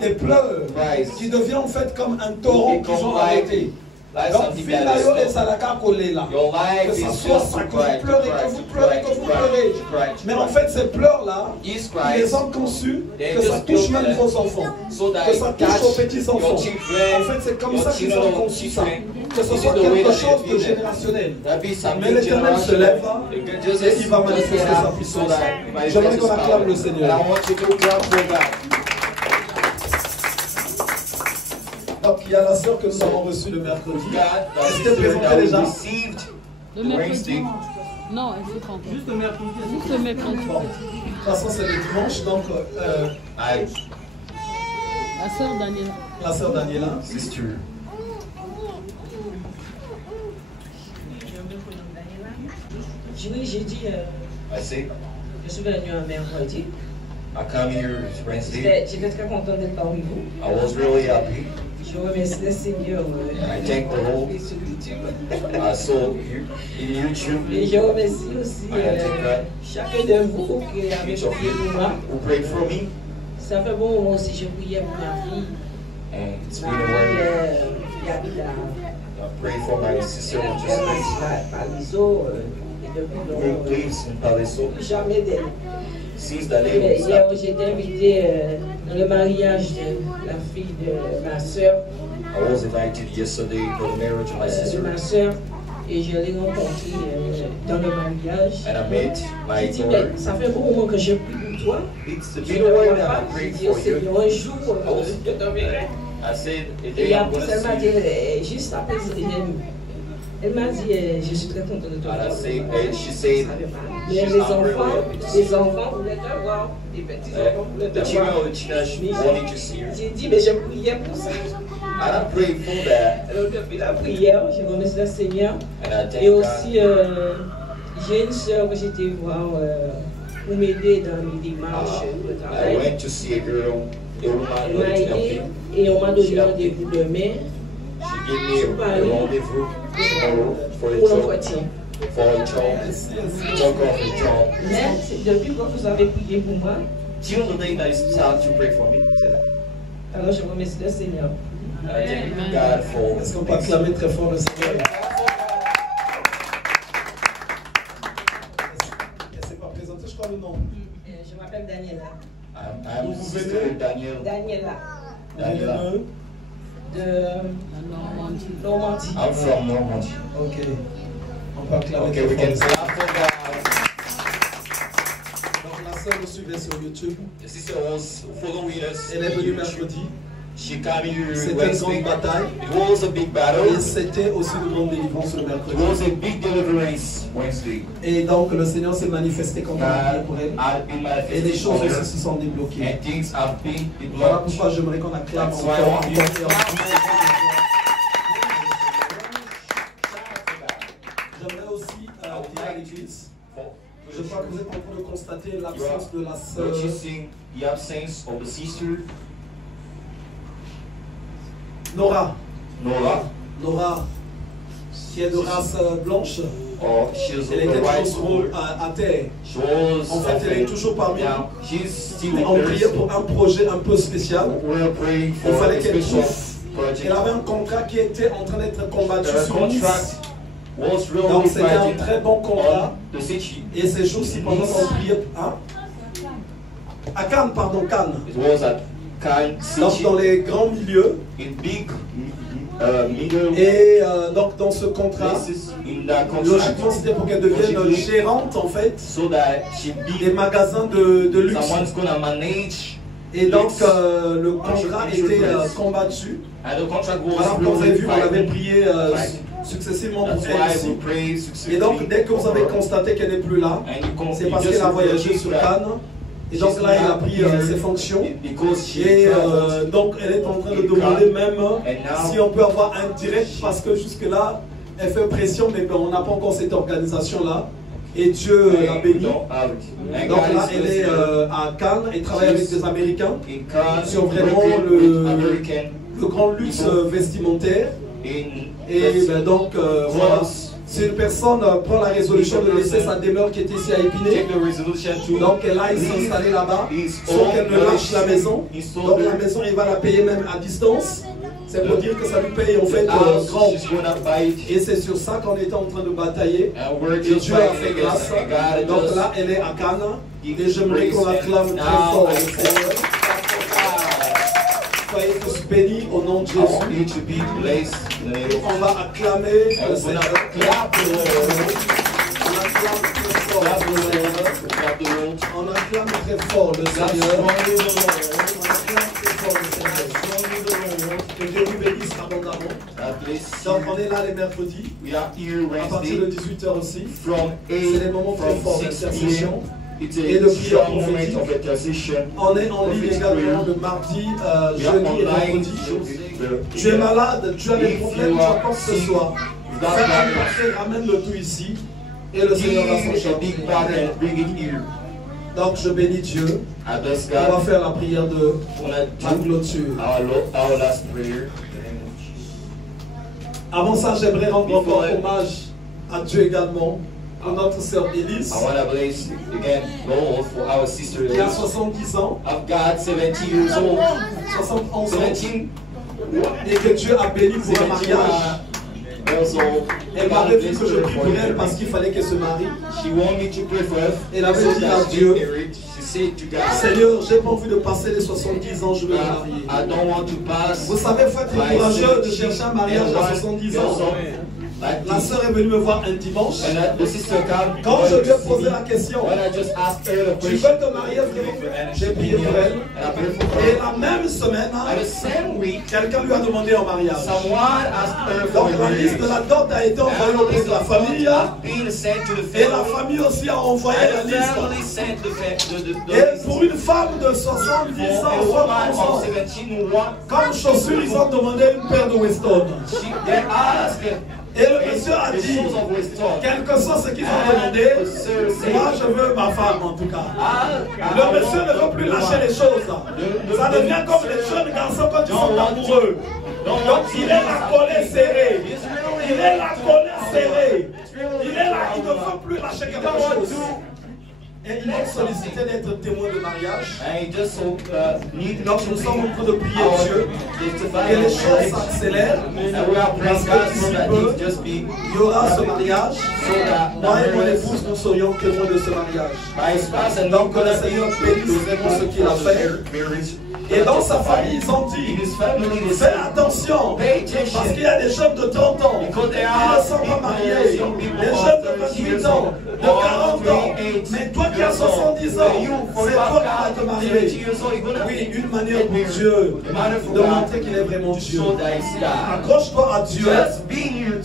des pleurs qui deviennent en fait comme un torrent qu'ils ont arrêté. Donc, que ça soit que vous pleurez. Mais en fait, ces pleurs-là, ils les ont conçus que ça touche même vos enfants, que ça touche vos petits-enfants. En fait, c'est comme ça qu'ils ont conçu ça. Que ce soit quelque chose de générationnel. Mais l'Éternel se lève et il va manifester sa puissance. J'aimerais qu'on acclame le Seigneur. Donc il y a la sœur que nous avons reçue le mercredi. Est-ce qu'elle présentait déjà? Le mercredi. Non, elle s'est trompée. Juste le mercredi. Juste le mercredi. Bon. De toute façon, c'est le dimanche, donc. La sœur Daniela. La sœur Daniela. Sister. Oui, j'ai dit. Je suis venu un mercredi. I come here Wednesday. J'étais très content d'être parmi vous. I was really happy. Je remercie le Seigneur. I thank the Lord. I saw you in YouTube. Et je remercie aussi chacun de vous qui a prié pour moi. Who prayed for me. Ça fait bon moment aussi, je priais pour ma fille. And it's been a while. I prayed for my sister who just lives in Palaiso. Jamais d'elle. Since the day Hier, j'étais invité dans le mariage de la fille de ma soeur. I was invited yesterday for the marriage of my sister. Ma soeur, et je l'ai rencontrée dans le mariage. And I met my J'ai dit, daughter. ça fait un bon moment que je prie pour toi. It's been a while that I prayed for Seigneur, you. un jour, je te verrai. I said, a Et day I'm après, going elle m'a to dit, see you. juste après, elle m'a dit, je suis très contente de toi. And she said, Mais she's les not enfants really voulaient te voir. Les petits-enfants voulaient the te voir. children wanted to see her. J'ai dit, mais je priais pour ça. And I prayed for that. Alors, depuis la prière, je remercie le Seigneur. And I thank Et God. aussi, j'ai une soeur que j'étais voir pour m'aider dans mes démarches pour travail. went to see a girl, a woman Elle m'a not aidé healthy. et on m'a donné rendez-vous demain She gave me a rendezvous tomorrow for a pour job, l'entretien. for a job, talk of a job. Mais depuis que vous avez prié pour moi, Till the day that you start to pray for me, say that. alors je remercie le Seigneur. I thank God for. Est-ce qu'on peut acclamer très fort le Seigneur? Elle ne s'est pas présentée, je crois le nom. Je m'appelle Daniela. I'm Sister Daniel. Daniela de Normandie. I'm from Normandy. Ok. On peut acclamer Okay, très we fort can le Seigneur. clap for God. Donc la sœur nous suivait sur YouTube. The sister was following us. Elle est venue on YouTube. mercredi. She came here C'était une Wednesday. grande bataille. It was a big battle. Et c'était aussi une grande délivrance le It mercredi. was a big deliverance Wednesday. Et donc le Seigneur s'est manifesté quand on a prié God pour elle. had been Et les manifested choses for her, aussi se sont débloquées. and things have been Voilà developed. pourquoi j'aimerais qu'on acclame That's why I encore. want you to clap. J'aimerais aussi dire à l'église, je crois que vous êtes en train de constater l'absence de la sœur. Noticing the absence of the sister Nora. Nora, Nora, qui est de race blanche. or she's Elle of the était right toujours school. à terre. She was En fait, elle est toujours parmi nous. now. She's still On with priait us. pour un projet un peu spécial. We're praying Il for fallait a qu'elle special trouve. project. Elle avait un contrat qui était en train d'être combattu The sur Nice. contract was Donc really c'était un fighting très bon contrat. on the city. Et ces jours-ci, pendant qu'on priait, hein? À Cannes, pardon, Cannes. It was at Cannes Donc City dans les grands milieux. in big middle Et donc dans ce contrat, places in that logiquement contract, c'était pour qu'elle devienne gérante en fait so that she des be magasins de luxe. someone's gonna manage. Et donc luxe. le contrat était combattu. And the contract was Voilà, comme vous avez really vu, on avait fighting. prié successivement That's pour elle why aussi. we pray Et successfully. donc dès que vous avez for her. constaté qu'elle n'est plus là, And you c'est parce qu'elle a voyagé sur Cannes. Et donc là, elle a pris ses fonctions. because she Et traveled. donc elle est en train de demander même si on peut avoir un direct parce que jusque-là, elle fait pression, mais on n'a pas encore cette organisation-là. Et Dieu l'a bénie. Donc là, elle est à Cannes et travaille avec des Américains sur vraiment le grand luxe vestimentaire. Et ben, donc voilà, si une personne prend la résolution de laisser sa demeure qui est ici à Épinay, donc elle aille s'installer là-bas, sauf qu'elle ne lâche la maison. Donc la maison, il va la payer même à distance. C'est pour dire que ça lui paye en fait grand. Et c'est sur ça qu'on était en train de batailler. Et Dieu a fait grâce. Donc là, elle est à Cannes. Et j'aimerais qu'on acclame très fort le Seigneur. Soyez tous bénis au nom de Jésus. Et on va acclamer le Seigneur. On acclame très fort le Seigneur. On acclame très fort le Seigneur. On acclame très fort le Seigneur. Que Dieu nous bénisse abondamment. Donc on est là les mercredis. À partir de 18h aussi. C'est des moments très forts d'intercession. Et de prière prophétique. On est en ligne également le mardi, jeudi et vendredi. Tu es malade, tu as des problèmes, tu as quoi que ce soit. Fais un café, ramène le tout ici. Et le Seigneur va s'en charger. Donc je bénis Dieu. On va faire la prière de la clôture. Avant ça, j'aimerais rendre encore hommage à Dieu également. Pour notre sœur Élise, I want to bless again Lord for our sister qui a Elise. 70 ans, I've got 70 years old, 71 ans, 17 et que Dieu a béni pour un mariage. years old. Elle m'avait dit que je prie pour elle parce qu'il fallait qu'elle se marie. She wanted me to pray for her. Elle avait so dit that à she Dieu, get married. She said to God, Seigneur, j'ai pas envie de passer les 70 ans, je veux me marier. I don't want to pass. Vous savez, il faut être courageux de chercher un mariage à 70 ans. La sœur est venue me voir un dimanche. And the sister came. Quand je lui ai posé la question, When I just asked her the tu question, veux te marier vraiment? J'ai prié pour elle. and I prayed for Et her. la même semaine, And the same week, quelqu'un lui a demandé en mariage. someone asked her for Donc a la liste de marriage. la dot a été envoyée auprès de la famille. I've been sent to the Et la family. famille aussi a envoyé la And the liste. family sent the Et list. pour une femme de 70 For ans, a woman 71 ans, of 17 who want, comme chaussures, ils ont demandé une paire de Weston. they asked her. Et le monsieur a dit, quel que soit ce qu'ils ont demandé, moi je veux ma femme en tout cas. Le monsieur ne veut plus lâcher les choses. Ça devient comme les jeunes garçons quand ils sont amoureux. Donc il est la colère serrée. Il est la colère serrée. Il est là, il ne veut plus lâcher quelque chose. Et il est sollicité d'être témoin de mariage. Donc nous sommes en train de prier Dieu que les choses s'accélèrent. Parce que d'ici peu, il y aura ce mariage. Moi et mon épouse, nous serions témoins de ce mariage. Donc que le Seigneur bénisse pour ce qu'il a fait. Et dans sa famille, ils ont dit, fais attention, parce qu'il y a des jeunes de 30 ans qui ne sont pas mariés, des jeunes de 28 ans, de 40 ans, mais toi qui as 70 ans, c'est toi qui vas te marier. Oui, une manière pour Dieu de montrer qu'il est vraiment Dieu. Accroche-toi à Dieu.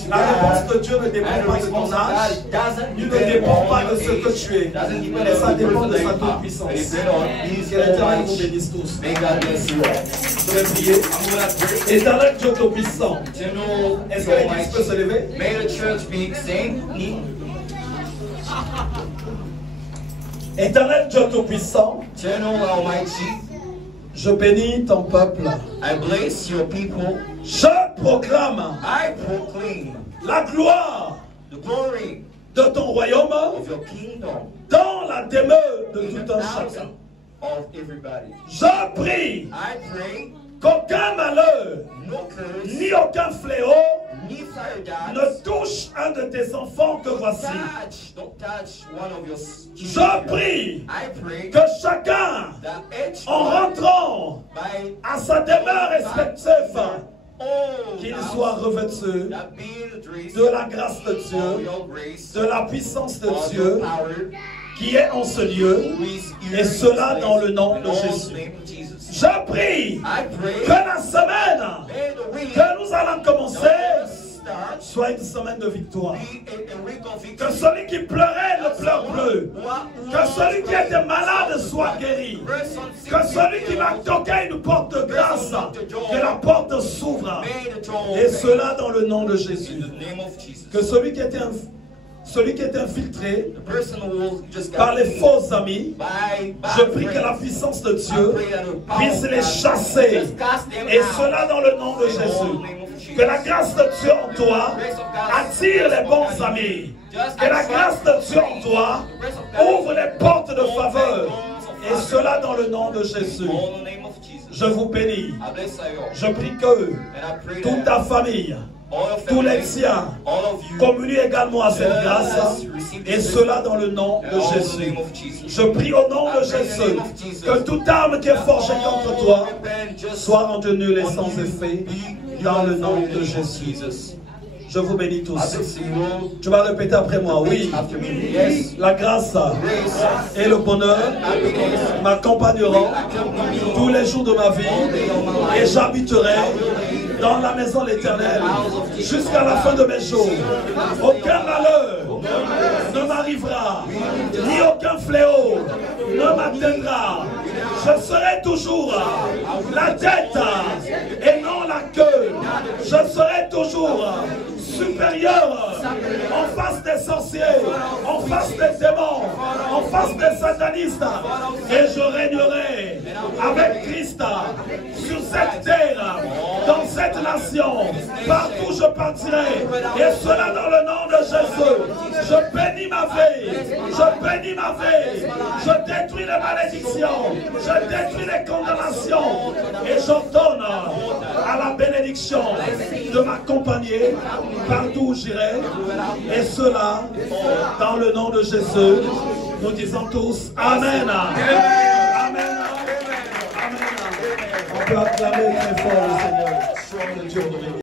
La réponse de Dieu ne dépend pas de ton âge, il ne dépend pas de ce que tu es, mais ça dépend de sa toute-puissance. Que l'Éternel vous bénisse tous. Je vais prier. Éternel Dieu Tout-Puissant. Est-ce que l'église peut se lever? Éternel Dieu Tout-Puissant, je bénis ton peuple. Je proclame la gloire de ton royaume dans la demeure de tout un chacun. Je prie qu'aucun malheur, ni aucun fléau ne touche un de tes enfants que voici. Je prie que chacun, en rentrant à sa demeure respective, qu'il soit revêtu de la grâce de Dieu, de la puissance de Dieu qui est en ce lieu, et cela dans le nom de Jésus. Je prie que la semaine que nous allons commencer soit une semaine de victoire. Que celui qui pleurait ne pleure plus. Que celui qui était malade soit guéri. Que celui qui va toquer une porte de grâce, que la porte s'ouvre. Et cela dans le nom de Jésus. Que celui qui est infiltré par les faux amis, je prie que la puissance de Dieu puisse les chasser. Et cela dans le nom de Jésus. Que la grâce de Dieu en toi attire les bons amis. Que la grâce de Dieu en toi ouvre les portes de faveur. Et cela dans le nom de Jésus. Je vous bénis. Je prie que toute ta famille, tous les tiens, communient également à cette grâce, et cela dans le nom de Jésus. Je prie au nom de Jésus que toute arme qui est forgée contre toi soit rendue nulle et sans effet dans le nom de Jésus. Je vous bénis tous. Tu vas répéter après moi. Oui, la grâce et le bonheur m'accompagneront tous les jours de ma vie et j'habiterai dans la maison de l'Éternel jusqu'à la fin de mes jours. Aucun malheur ne m'arrivera, ni aucun fléau ne m'atteindra. Je serai toujours la tête et non la queue. Je serai toujours supérieur en face des sorciers, en face des démons, en face des satanistes. Et je régnerai avec Christ sur cette terre, dans cette nation, partout je partirai. Et cela dans le nom de Jésus. Je bénis ma vie, je bénis ma vie, je détruis les malédictions, je détruis les condamnations et j'ordonne à la bénédiction de m'accompagner partout où j'irai. Et cela dans le nom de Jésus. Nous disons tous Amen. Amen. Amen. On peut acclamer très fort le Seigneur.